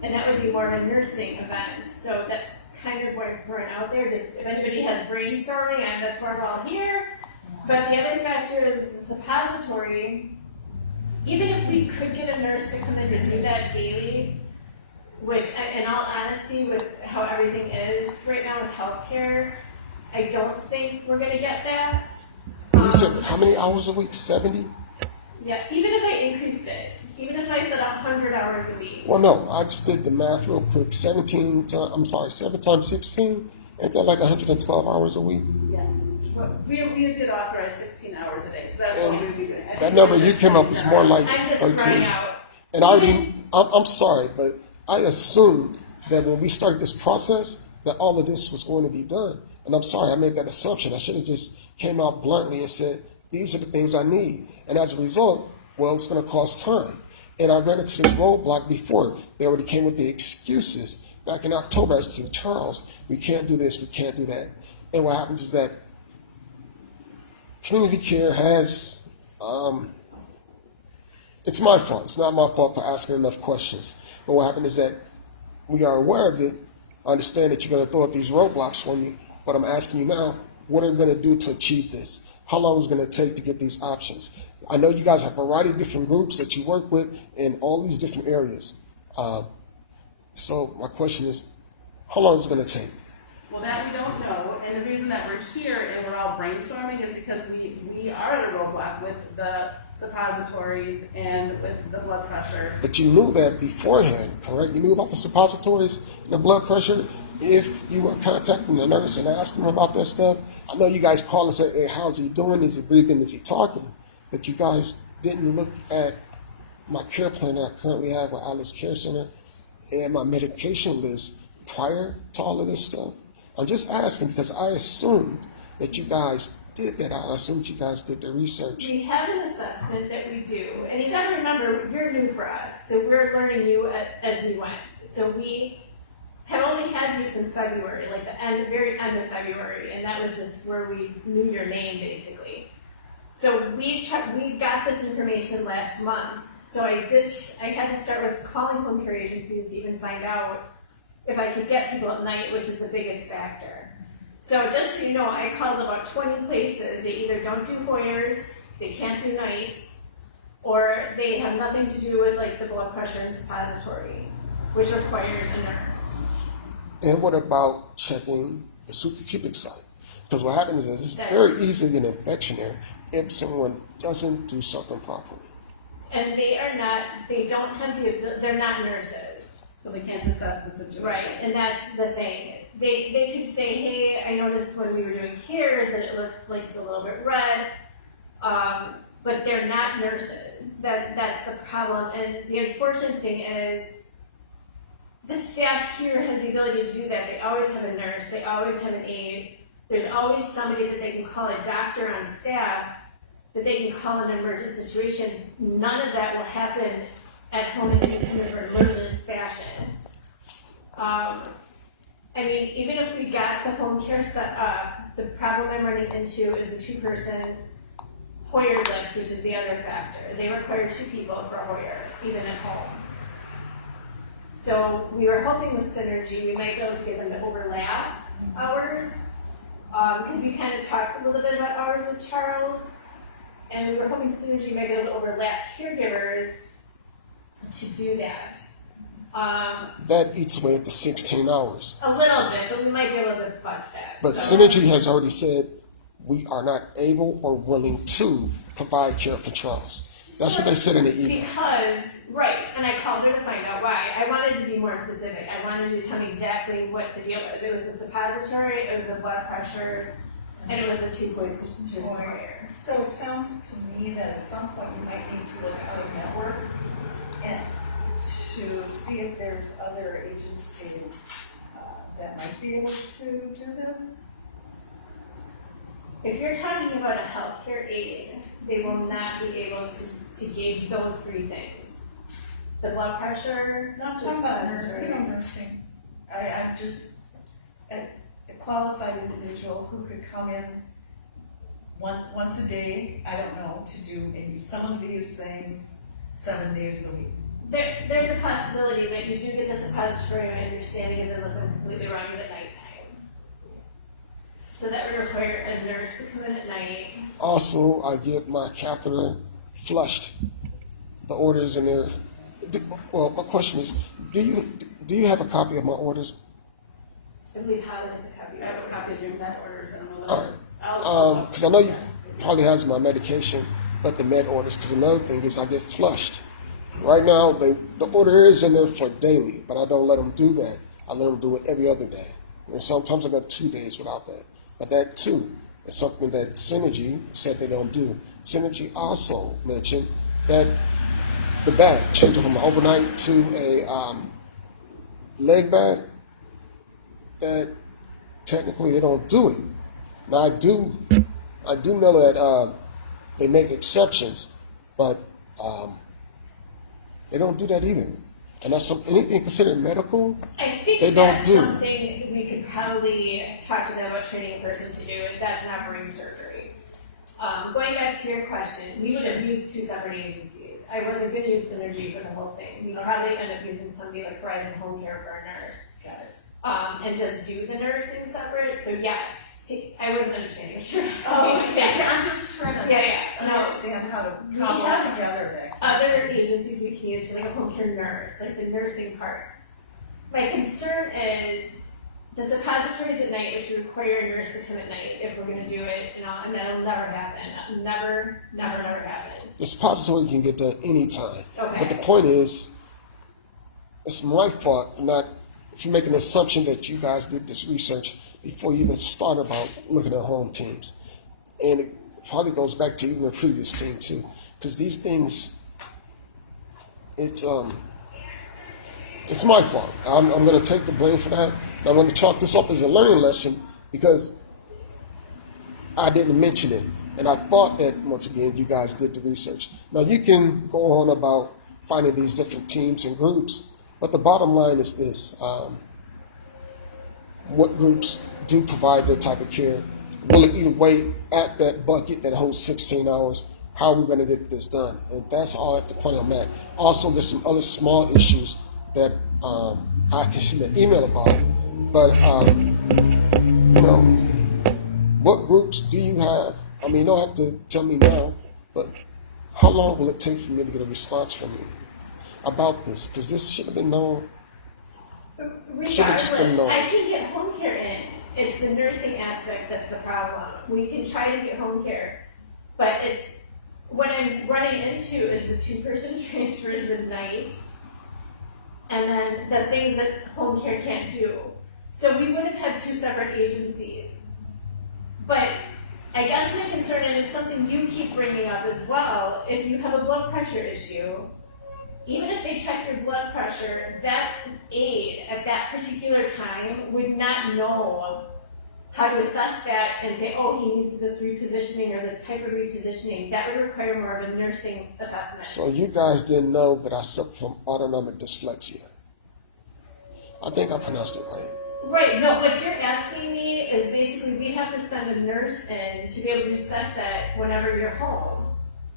and that would be more of a nursing event. So that's kind of what I'm throwing out there, just if anybody has brainstorming, that's why we're all here. But the other factor is the suppository. Even if we could get a nurse to come in to do that daily, which, in all honesty, with how everything is right now with healthcare, I don't think we're gonna get that. You said how many hours a week? 70? Yeah, even if I increased it, even if I said 100 hours a week. Well, no, I just did the math real quick. 7 times 16, ain't that like 112 hours a week? Yes. Well, we did authorize 16 hours a day, so that's what we would be doing. I That number you came up is more like I'm just throwing 13. out. And I already, I'm sorry, but I assumed that when we started this process, that all of this was going to be done. And I'm sorry, I made that assumption. I should have just came out bluntly and said, these are the things I need. And as a result, well, it's going to cost time. And I ran into this roadblock before. They already came with the excuses back in October as to Charles, we can't do this, we can't do that. And what happens is that community care has, it's my fault. It's not my fault for asking enough questions. But what happened is that we are aware of it. I understand that you're going to throw up these roadblocks for me, but I'm asking you now, what are we going to do to achieve this? How long is it going to take to get these options? I know you guys have a variety of different groups that you work with in all these different areas. So my question is, how long is it going to take? Well, that we don't know, and the reason that we're here and we're all brainstorming is because we are at a roadblock with the suppositories and with the blood pressure. But you knew that beforehand, correct? You knew about the suppositories and the blood pressure. If you were contacting the nurse and asking him about that stuff, I know you guys call and say, hey, how's he doing? Is he breathing? Is he talking? But you guys didn't look at my care plan that I currently have with Alice Care Center and my medication list prior to all of this stuff. I'm just asking because I assumed that you guys did that. I assumed you guys did the research. We have an assessment that we do, and you gotta remember, you're new for us, so we're learning you as we went. So we have only had you since February, like the very end of February, and that was just where we knew your name, basically. So we got this information last month, so I had to start with calling home care agencies to even find out if I could get people at night, which is the biggest factor. So just so you know, I called about 20 places. They either don't do Hoyers, they can't do nights, or they have nothing to do with like the blood pressure and suppository, which requires a nurse. And what about checking the suprapubic site? Because what happens is it's very easily an infection there if someone doesn't do something properly. And they're not nurses. So they can't assess the situation. Right, and that's the thing. They could say, hey, I noticed when we were doing cares that it looks like it's a little bit red, but they're not nurses. That's the problem. And the unfortunate thing is the staff here has the ability to do that. They always have a nurse, they always have an aide. There's always somebody that they can call, a doctor on staff, that they can call in an emergent situation. None of that will happen at home in an intimate or emergent fashion. I mean, even if we got the home care set up, the problem I'm running into is the 2-person Hoyer lift, which is the other factor. They require 2 people for a Hoyer, even at home. So we were hoping with Synergy, we might be able to get them to overlap hours, because we kind of talked a little bit about hours with Charles, and we were hoping Synergy might be able to overlap caregivers to do that. That eats away at the 16 hours. A little bit, but we might be able to fudge that. But So- Synergy has already said we are not able or willing to provide care for Charles. That's what they said in the email. Because, right, and I called her to find out why. I wanted to be more specific. I wanted you to tell me exactly what the deal was. It was the suppository, it was the blood pressures, and it was the 2 poisons to Hoyer. So it sounds to me that at some point you might need to look out of network and to see if there's other agencies that might be able to do this. If you're talking about a healthcare aide, they will not be able to gauge those 3 things. The blood pressure, Not the talking about suppository. nursing. I'm just a qualified individual who could come in once a day, I don't know, to do maybe some of these things 7 days a week. There's a possibility that you do get the suppository, my understanding is, unless I'm completely wrong, is at nighttime. So that would require a nurse to come in at night. Also, I get my catheter flushed. The orders in there. Well, my question is, do you have a copy of my orders? I believe Howard has a copy I of have a it. copy of your med orders and we'll. All right. Because I know you probably has my medication, but the med orders. Because another thing is I get flushed. Right now, the order is in there for daily, but I don't let them do that. I let them do it every other day. And sometimes I go 2 days without that. But that too is something that Synergy said they don't do. Synergy also mentioned that the bag, changing from overnight to a leg bag, that technically they don't do it. Now I do know that they make exceptions, but they don't do that either. And that's anything considered medical. I think They don't that's do. something we could probably talk to them about training a person to do, is that's not brain surgery. Going back to your question, we would have used two separate agencies. I wasn't gonna use Synergy for the whole thing. We'd probably end up using somebody like Horizon Home Care for a nurse. Got it. And just do the nursing separate, so yes, I wasn't understanding what you're saying. Oh, okay, Yes. I'm just trying to Yeah, no. understand how to We cobble have together that. Other agencies we can use for like a home care nurse, like the nursing part. My concern is the suppositories at night, which require a nurse to come at night if we're gonna do it, and that'll never happen. Never happen. The suppository can get done anytime. Okay. But the point is, it's my fault for not, if you make an assumption that you guys did this research before you even started about looking at home teams. And it probably goes back to even the previous team too. Because these things, it's my fault. I'm going to take the blame for that. And I'm going to chalk this up as a learning lesson because I didn't mention it. And I thought that, once again, you guys did the research. Now, you can go on about finding these different teams and groups, but the bottom line is this. What groups do provide that type of care? Will it eat away at that bucket that holds 16 hours? How are we going to get this done? And that's all at the point I'm at. Also, there's some other small issues that I can send an email about. But, what groups do you have? I mean, you don't have to tell me now, but how long will it take for me to get a response from you about this? Because this should have been known. Should've just been Regardless, known. I can get home care in. It's the nursing aspect that's the problem. We can try to get home care, but it's what I'm running into is the two-person transfers the nights, and then the things that home care can't do. So we would have had two separate agencies. But I guess my concern, and it's something you keep bringing up as well, if you have a blood pressure issue, even if they check your blood pressure, that aide at that particular time would not know how to assess that and say, oh, he needs this repositioning or this type of repositioning. That would require more of a nursing assessment. So you guys didn't know that I suffer from autonomic dyslexia. I think I pronounced it right. Right, no, what you're asking me is basically we have to send a nurse in to be able to assess that whenever you're home.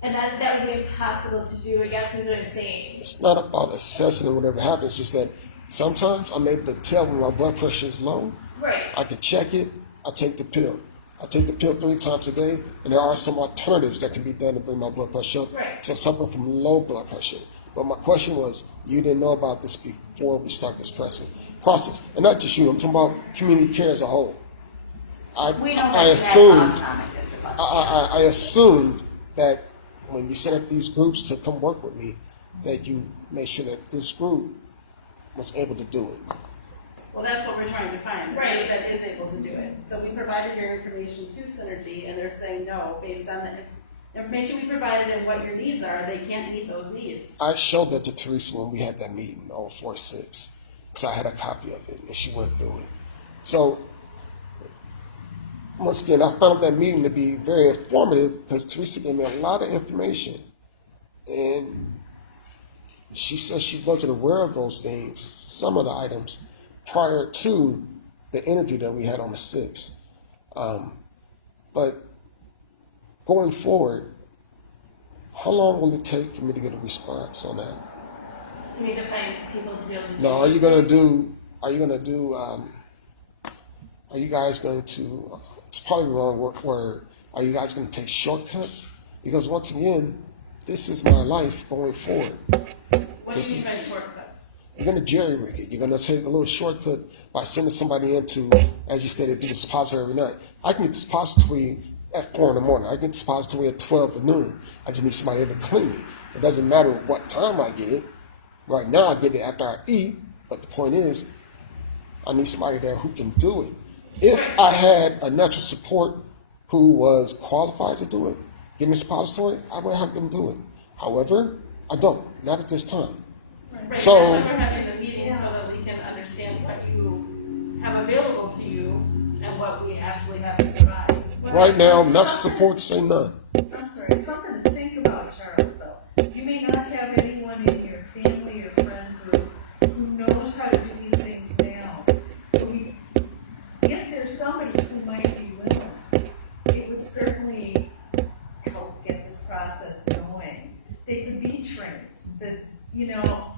And that would be impossible to do, I guess is what I'm saying. It's not about assessing and whatever happens, it's just that sometimes I'm able to tell when my blood pressure is low. Right. I can check it, I take the pill. I take the pill 3 times a day, and there are some alternatives that can be done to bring my blood pressure up. Right. So I suffer from low blood pressure. But my question was, you didn't know about this before we started this process. And not just you, I'm talking about community care as a whole. We don't I have assumed, that autonomic dysfunction. I assumed that when you set up these groups to come work with me, that you made sure that this group was able to do it. Well, that's what we're trying to find, Right. that is able to do it. So we provided your information to Synergy, and they're saying no, based on the information we provided and what your needs are, they can't meet those needs. I showed that to Teresa when we had that meeting on 4/6, because I had a copy of it, and she went through it. So, once again, I found that meeting to be very informative, because Teresa gave me a lot of information, and she said she wasn't aware of those things, some of the items, prior to the interview that we had on the 6th. But going forward, how long will it take for me to get a response on that? You need to find people to be able to do Now, are this. you guys going to, it's probably the wrong word, are you guys going to take shortcuts? Because once again, this is my life going forward. What do This you is- mean by shortcuts? You're going to jerry rig it. You're going to take a little shortcut by sending somebody into, as you said, do the suppository every night. I can get the suppository at 4 in the morning. I can get the suppository at 12 at noon. I just need somebody there to clean it. It doesn't matter what time I get it. Right now, I get it after I eat, but the point is, I need somebody there who can do it. If I had a natural support who was qualified to do it, give me a suppository, I will have them do it. However, I don't, not at this time. Right, So- that's why we're having the meeting so that we can understand what you have available to you and what we actually have to provide. Right now, medical support, say none. I'm sorry, something to think about, Charles, though. You may not have anyone in your family or friend group who knows how to do these things now. If there's somebody who might be willing, it would certainly help get this process going. They could be trained, that,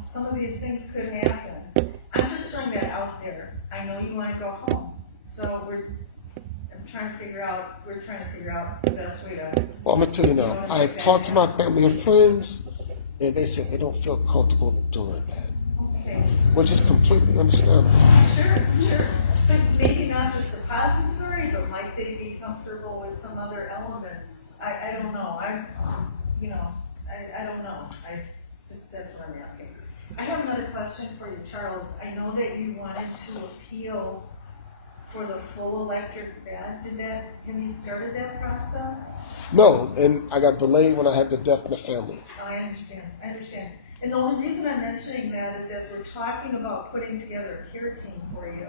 some of these things could happen. I'm just throwing that out there. I know you wanna go home, so we're trying to figure out the best way to. Well, I'm gonna tell you now, I've talked to my family and friends, and they said they don't feel comfortable doing that, Okay, which is completely understandable. sure, but maybe not the suppository, but might they be comfortable with some other elements? I don't know, I don't know, that's what I'm asking. I have another question for you, Charles. I know that you wanted to appeal for the full electric bed. Have you started that process? No, and I got delayed when I had the death in the family. Oh, I understand. And the only reason I'm mentioning that is as we're talking about putting together a care team for you,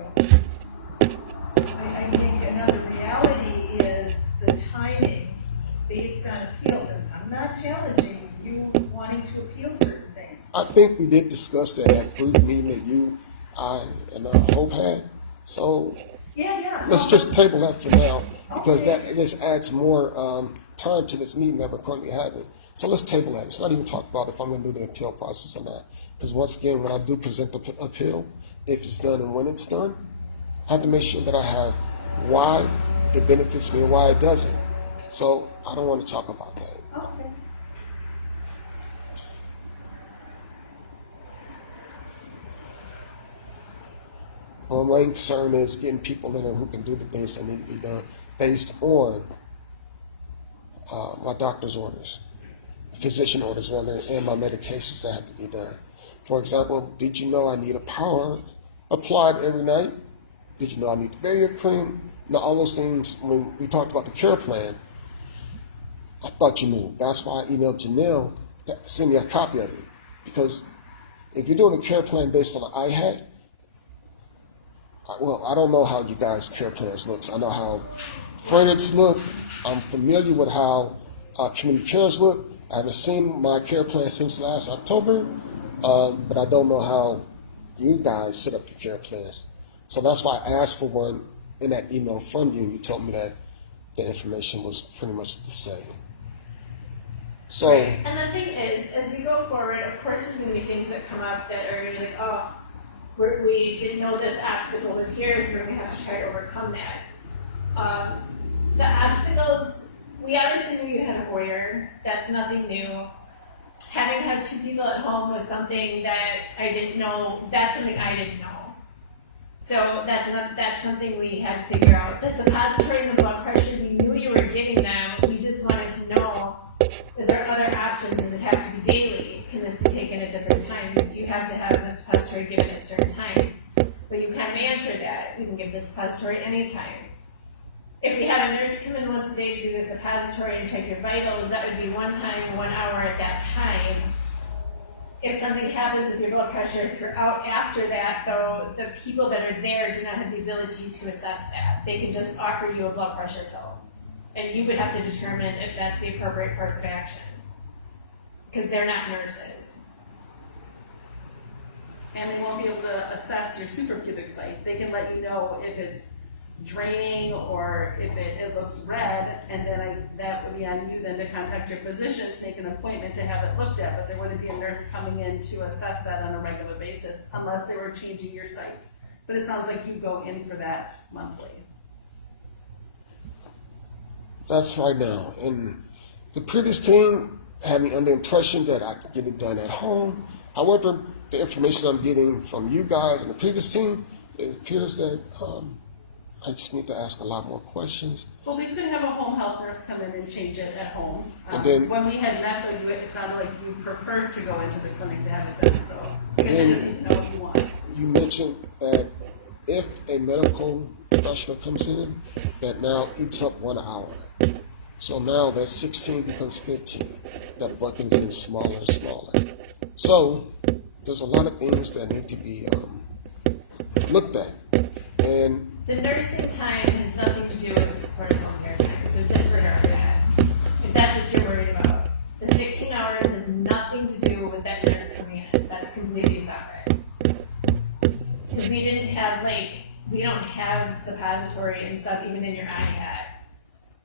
I think another reality is the timing based on appeals. And I'm not challenging you wanting to appeal certain things. I think we did discuss that brief meeting that you, I, and Hope had. So Yeah. let's just table that for now, because this adds more time to this meeting that we're currently having. So let's table that. Let's not even talk about if I'm going to do the appeal process or not. Because once again, when I do present the appeal, if it's done and when it's done, I have to make sure that I have why it benefits me and why it doesn't. So I don't want to talk about that. Okay. Well, my concern is getting people in there who can do the things that need to be done based on my doctor's orders, physician orders, rather, and my medications that have to be done. For example, did you know I need a power applied every night? Did you know I need the barrier cream? Now, all those things, when we talked about the care plan, I thought you knew. That's why I emailed Janelle to send me a copy of it. Because if you're doing a care plan based on an IHAC, well, I don't know how you guys' care plans looks. I know how Frederick's look. I'm familiar with how community cares look. I haven't seen my care plan since last October, but I don't know how you guys set up your care plans. So that's why I asked for one in that email from you, and you told me that the information was pretty much the same. So, And the thing is, as we go forward, of course, there's gonna be things that come up that are gonna be like, oh, we didn't know this obstacle was here, so we're gonna have to try to overcome that. The obstacles, we obviously knew you had a Hoyer. That's nothing new. Having had 2 people at home was something that I didn't know. That's something I didn't know. So that's something we had to figure out. The suppository and the blood pressure, we knew you were getting them. We just wanted to know, is there other options? Does it have to be daily? Can this be taken at different times? Do you have to have the suppository given at certain times? But you kind of answered that. We can give the suppository anytime. If we had a nurse come in once a day to do the suppository and check your vitals, that would be 1 time, 1 hour at that time. If something happens with your blood pressure, if you're out after that, though, the people that are there do not have the ability to assess that. They can just offer you a blood pressure pill. And you would have to determine if that's the appropriate course of action. Because they're not nurses. And they won't be able to assess your suprapubic site. They can let you know if it's draining or if it looks red, and then that would be on you then to contact your physician to make an appointment to have it looked at, but there wouldn't be a nurse coming in to assess that on a regular basis unless they were changing your site. But it sounds like you go in for that monthly. that's right now. And the previous team had me under the impression that I could get it done at home. However, the information I'm getting from you guys and the previous team, it appears that I just need to ask a lot more questions. Well, we could have a home health nurse come in and change it at home. And then- When we had met, though, it sounded like you preferred to go into the clinic to have it done, so I guess I just need to know what you want. You mentioned that if a medical professional comes in, that now eats up 1 hour. So now that 16 becomes 15. That bucket is getting smaller and smaller. So there's a lot of things that need to be looked at. And The nursing time has nothing to do with the supportive home care time, so disregard that. If that's what you're worried about. The 16 hours has nothing to do with that nurse coming in. That's completely separate. Because we don't have suppository and stuff even in your iPad.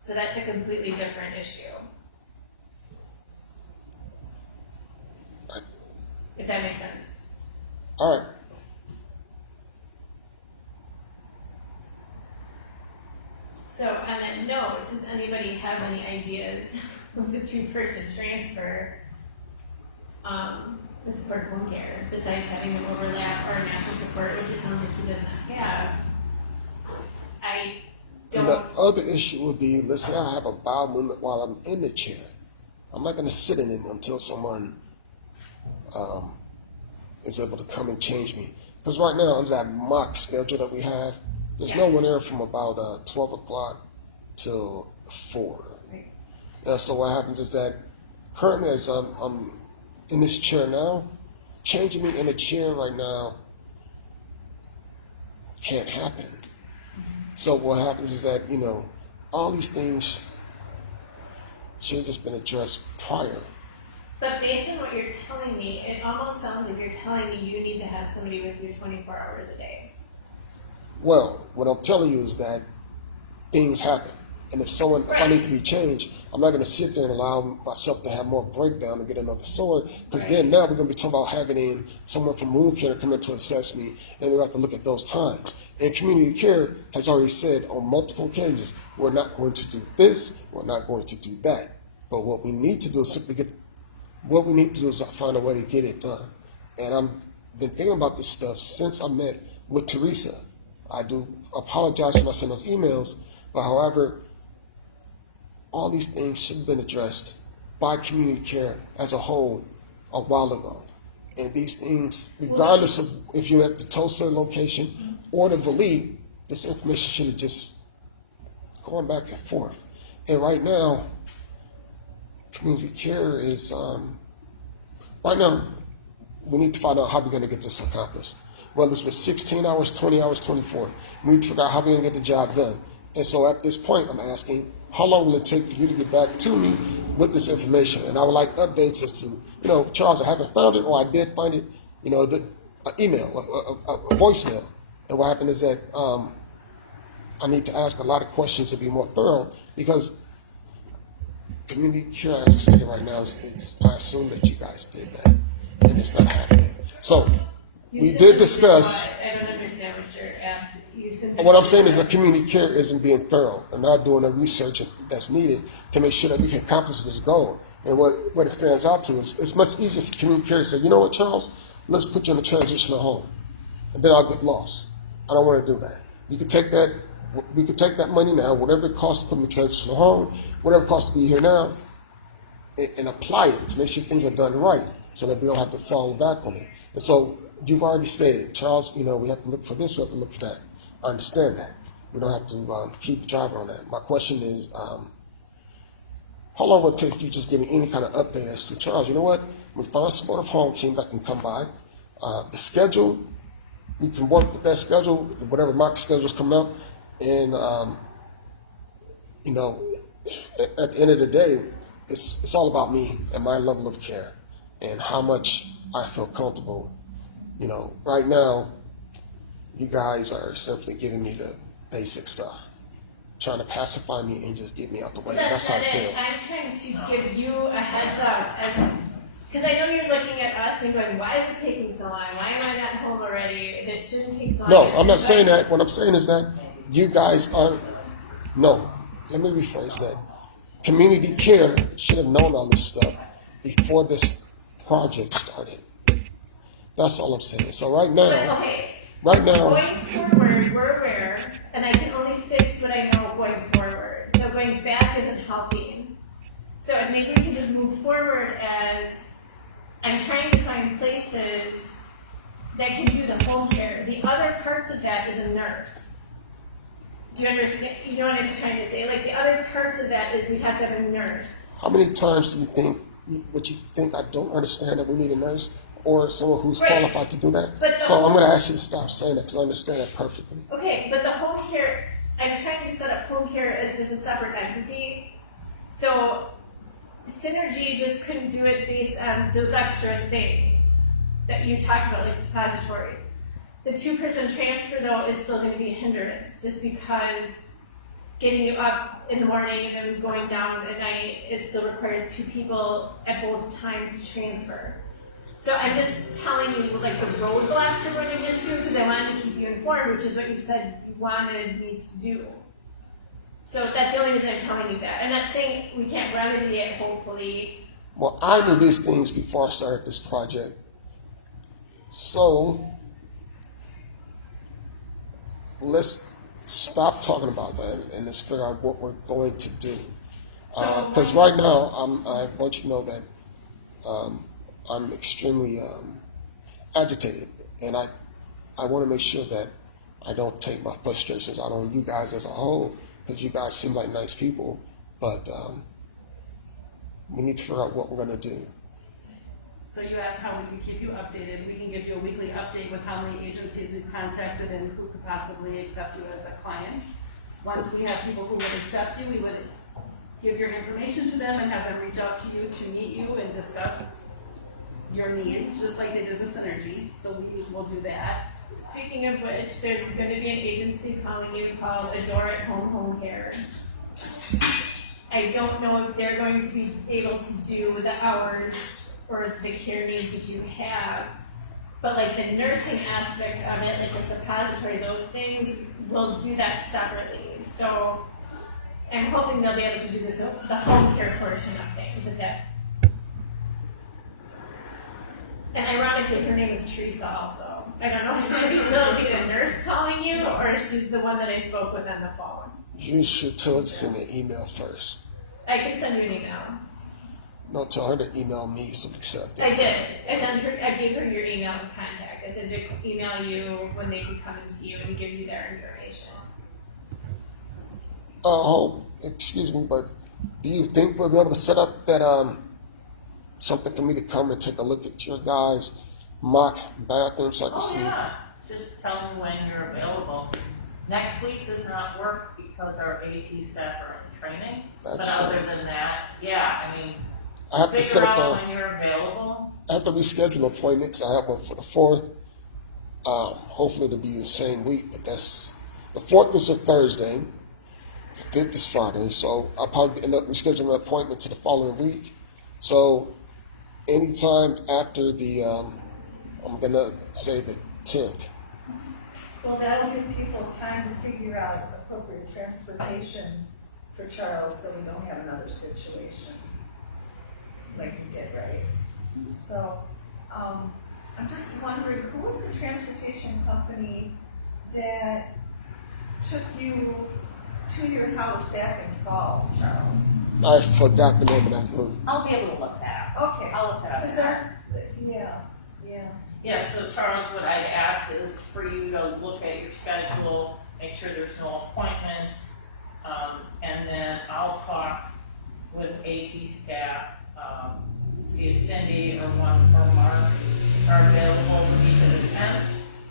So that's a completely different issue. If that makes sense. all right, So on that note, does anybody have any ideas of the two-person transfer, the support home care, besides having an overlap or a natural support, which it sounds like he doesn't have? I and the don't, other issue would be, let's say I have a bowel movement while I'm in the chair. I'm not going to sit in it until someone is able to come and change me. Because right now, under that mock schedule that we have, there's no one there from about 12 o'clock till 4. right. So what happens is that currently, as I'm in this chair now, changing me in a chair right now can't happen. So what happens is that, all these things should have just been addressed prior. But based on what you're telling me, it almost sounds like you're telling me you need to have somebody with you 24 hours a day. Well, what I'm telling you is that things happen. And if I need to be changed, I'm not going to sit there and allow myself to have more breakdown and get another sword. Because then now we're going to be talking about having in someone from wound care come in to assess me, and we have to look at those times. And community care has already said on multiple occasions, we're not going to do this, we're not going to do that. But what we need to do is find a way to get it done. And I've been thinking about this stuff since I met with Teresa. I do apologize for not sending those emails, but however, all these things should have been addressed by community care as a whole a while ago. And these things, regardless of if you're at the Tulsa location or the Valley, this information should have just gone back and forth. And right now, community care is, right now, we need to find out how we're going to get this accomplished. Whether it's with 16 hours, 20 hours, 24. We need to figure out how we're going to get the job done. And so at this point, I'm asking, how long will it take for you to get back to me with this information? And I would like updates as to, Charles, I haven't found it, or I did find it, an email, a voicemail. And what happened is that I need to ask a lot of questions to be more thorough, because community care, as it's stated right now, I assume that you guys did that, and it's not happening. So we did discuss. I don't understand what you're asking. What I'm saying is that community care isn't being thorough. They're not doing the research that's needed to make sure that we can accomplish this goal. And what it stands out to is it's much easier for community care to say, you know what, Charles, let's put you in a transitional home, and then I'll get lost. I don't want to do that. We could take that money now, whatever it costs to put in a transitional home, whatever it costs to be here now, and apply it to make sure things are done right, so that we don't have to fall back on it. And so you've already stated, Charles, we have to look for this, we have to look for that. I understand that. We don't have to keep driving on that. My question is, how long will it take you just give me any kind of update as to, Charles, you know what? We found a supportive home team that can come by. The schedule, we can work with that schedule, whatever mock schedules come up. And, at the end of the day, it's all about me and my level of care and how much I feel comfortable. Right now, you guys are simply giving me the basic stuff, trying to pacify me and just get me out the way. That's how I feel. I'm trying to give you a heads up, because I know you're looking at us and going, why is this taking so long? Why am I not home already? This shouldn't take so long. No, I'm not saying that. What I'm saying is that you guys are, no, let me rephrase that. Community care should have known all this stuff before this project started. That's all I'm saying. So right now, Going forward, we're aware, and I can only fix what I know going forward. So going back isn't helping. So I think we can just move forward as I'm trying to find places that can do the home care. The other parts of that is a nurse. Do you understand, you know what I'm trying to say? Like, the other parts of that is we have to have a nurse. How many times do you think, would you think I don't understand that we need a nurse or someone who's Right. qualified to do that? But the- So I'm going to ask you to stop saying that because I understand that perfectly. Okay, but the home care, I'm trying to set up home care as just a separate entity. So Synergy just couldn't do it based on those extra things that you talked about, like suppository. The 2-person transfer though is still gonna be a hindrance, just because getting you up in the morning and then going down at night, it still requires 2 people at both times to transfer. So I'm just telling you like the roadblocks you're running into, because I wanted to keep you informed, which is what you said you wanted me to do. So that's the only reason I'm telling you that. I'm not saying we can't remedy it, hopefully. Well, I knew these things before I started this project. So let's stop talking about that and let's figure out what we're going to do. Because right now, I want you to know that I'm extremely agitated, and I want to make sure that I don't take my frustrations out on you guys as a whole, because you guys seem like nice people, but we need to figure out what we're going to do. So you asked how we can keep you updated. We can give you a weekly update with how many agencies we've contacted and who could possibly accept you as a client. Once we have people who would accept you, we would give your information to them and have them reach out to you to meet you and discuss your needs, just like they did with Synergy. So we will do that. Speaking of which, there's going to be an agency calling you called Adore at Home Care. I don't know if they're going to be able to do the hours or the care needs that you have, but like the nursing aspect of it, like the suppository, those things, we'll do that separately. So I'm hoping they'll be able to do this, the home care portion of things, if that. And ironically, her name is Teresa also. I don't know if Teresa will be the nurse calling you, or if she's the one that I spoke with on the phone. You should tell her to send an email first. I can send you an email. No, tell her to email me so accept it. I did. I gave her your email and contact. I said to email you when they can come and see you and give you their information. Excuse me, but do you think we'll be able to set up that something for me to come and take a look at your guys' mock bathroom so I can Oh, see? yeah, just tell them when you're available. Next week does not work because our AT staff are in training. That's But fine. other than that, yeah, I mean, I have to set figure up out when you're available. I have to reschedule appointments. I have one for the 4th. Hopefully it'll be the same week, but the 4th is a Thursday. The 5th is Friday, so I'll probably end up rescheduling an appointment to the following week. So anytime after the, I'm gonna say the 10th. Well, that'll give people time to figure out appropriate transportation for Charles, so we don't have another situation like we did, right? So, I'm just wondering, who was the transportation company that took you to your house back in fall, Charles? I forgot the name of that group. I'll be able to look that up. Okay. I'll look that up. Is that, yeah. Yeah, so Charles, what I'd ask is for you to look at your schedule, make sure there's no appointments, and then I'll talk with AT staff, see if Cindy or Mark are available the week of the 10th,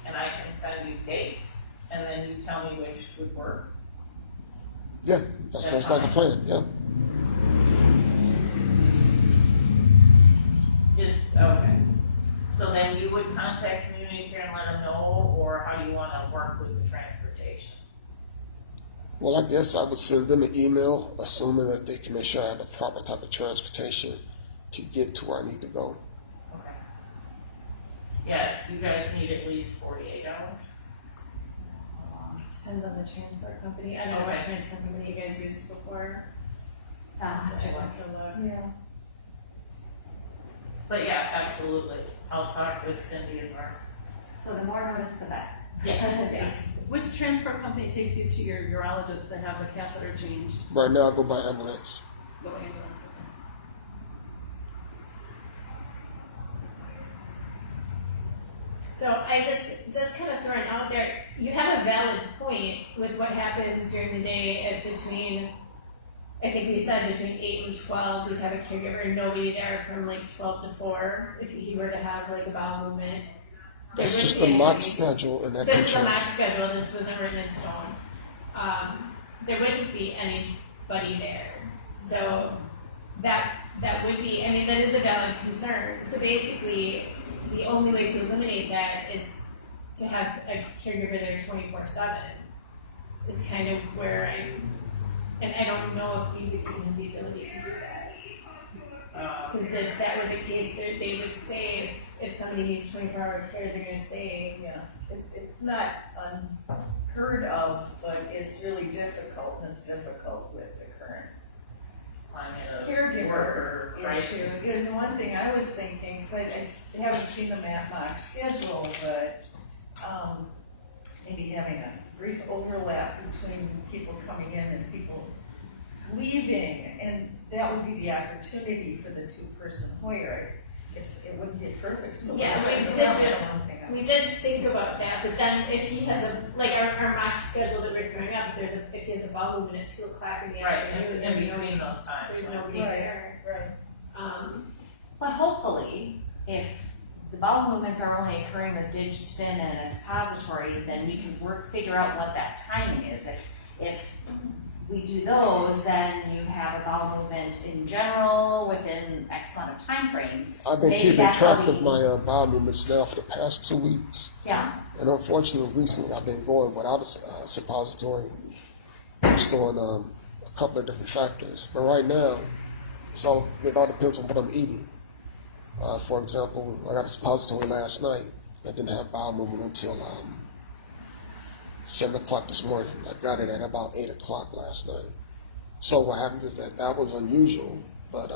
and I can send you dates, and then you tell me which would work. Yeah, that sounds like a plan, yeah. Okay. So then you would contact community care and let them know, or how do you wanna work with the transportation? Well, I guess I would send them an email, assuming that they can make sure I have the proper type of transportation to get to where I need to go. Okay. Yeah, you guys need at least 48 hours. Depends on the transport company. I don't know what Okay. transport company you guys used before. Um, I'd have to look. Yeah. But yeah, absolutely. I'll talk with Cindy and Mark. So the more notice, the better. Yeah. Which transport company takes you to your urologist to have the catheter changed? Right now, I go by ambulance. Go ambulance. Okay. So I just kind of throwing out there, you have a valid point with what happens during the day at between, I think we said between 8 and 12, we'd have a caregiver, nobody there from like 12 to 4, if he were to have like a bowel movement. That's There just wouldn't a be mock any- schedule and that This is a control. mock schedule, this wasn't written in stone. There wouldn't be anybody there, so that would be, I mean, that is a valid concern. So basically, the only way to eliminate that is to have a caregiver there 24/7. Is kind of where and I don't know if we would even the ability to do that. Because if that were the case, they would say if somebody needs 24-hour care, they're going to say, Yeah, it's not unheard of, but it's really difficult, and it's difficult with the current Climate of caregiver worker crisis. issue. And the one thing I was thinking, because I haven't seen the mock schedule, but maybe having a brief overlap between people coming in and people leaving, and that would be the opportunity for the two-person Hoyer. It wouldn't be a perfect solution. Yeah, we but did that was this. the one thing I We was- did think about that, but then if he has like our mock schedule that we're throwing up, if he has a bowel movement at 2 o'clock in the Right, afternoon, in between those times. there's right. nobody Right. there. Right. But hopefully, if the bowel movements are only occurring with digestion and a suppository, then we can figure out what that timing is. If we do those, then you have a bowel movement in general within X amount of time frame. I've been Maybe keeping that's how track we of can- my bowel movements now for the past 2 weeks. Yeah, And unfortunately, recently I've been going without a suppository based on a couple of different factors. But right now, it all depends on what I'm eating. For example, I got a suppository last night. I didn't have bowel movement until 7 o'clock this morning. I got it at about 8 o'clock last night. So what happens is that was unusual, but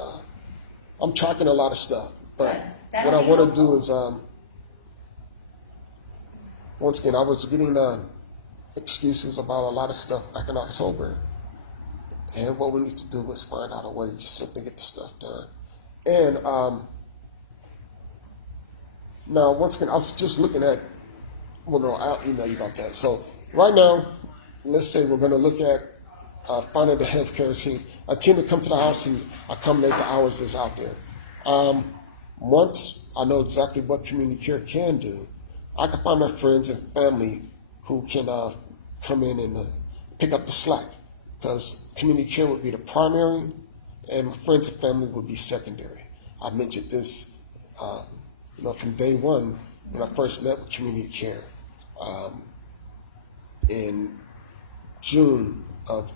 I'm tracking a lot of stuff. But Good. That'll what I be want to helpful. do is, once again, I was getting excuses about a lot of stuff back in October. And what we need to do is find out a way to just simply get the stuff done. And now, once again, I was just looking at, well, no, I'll email you about that. So right now, let's say we're going to look at finding the healthcare team, a team to come to the house and accommodate the hours that's out there. Once I know exactly what community care can do, I can find my friends and family who can come in and pick up the slack, because community care would be the primary and my friends and family would be secondary. I mentioned this from day one when I first met with community care in June of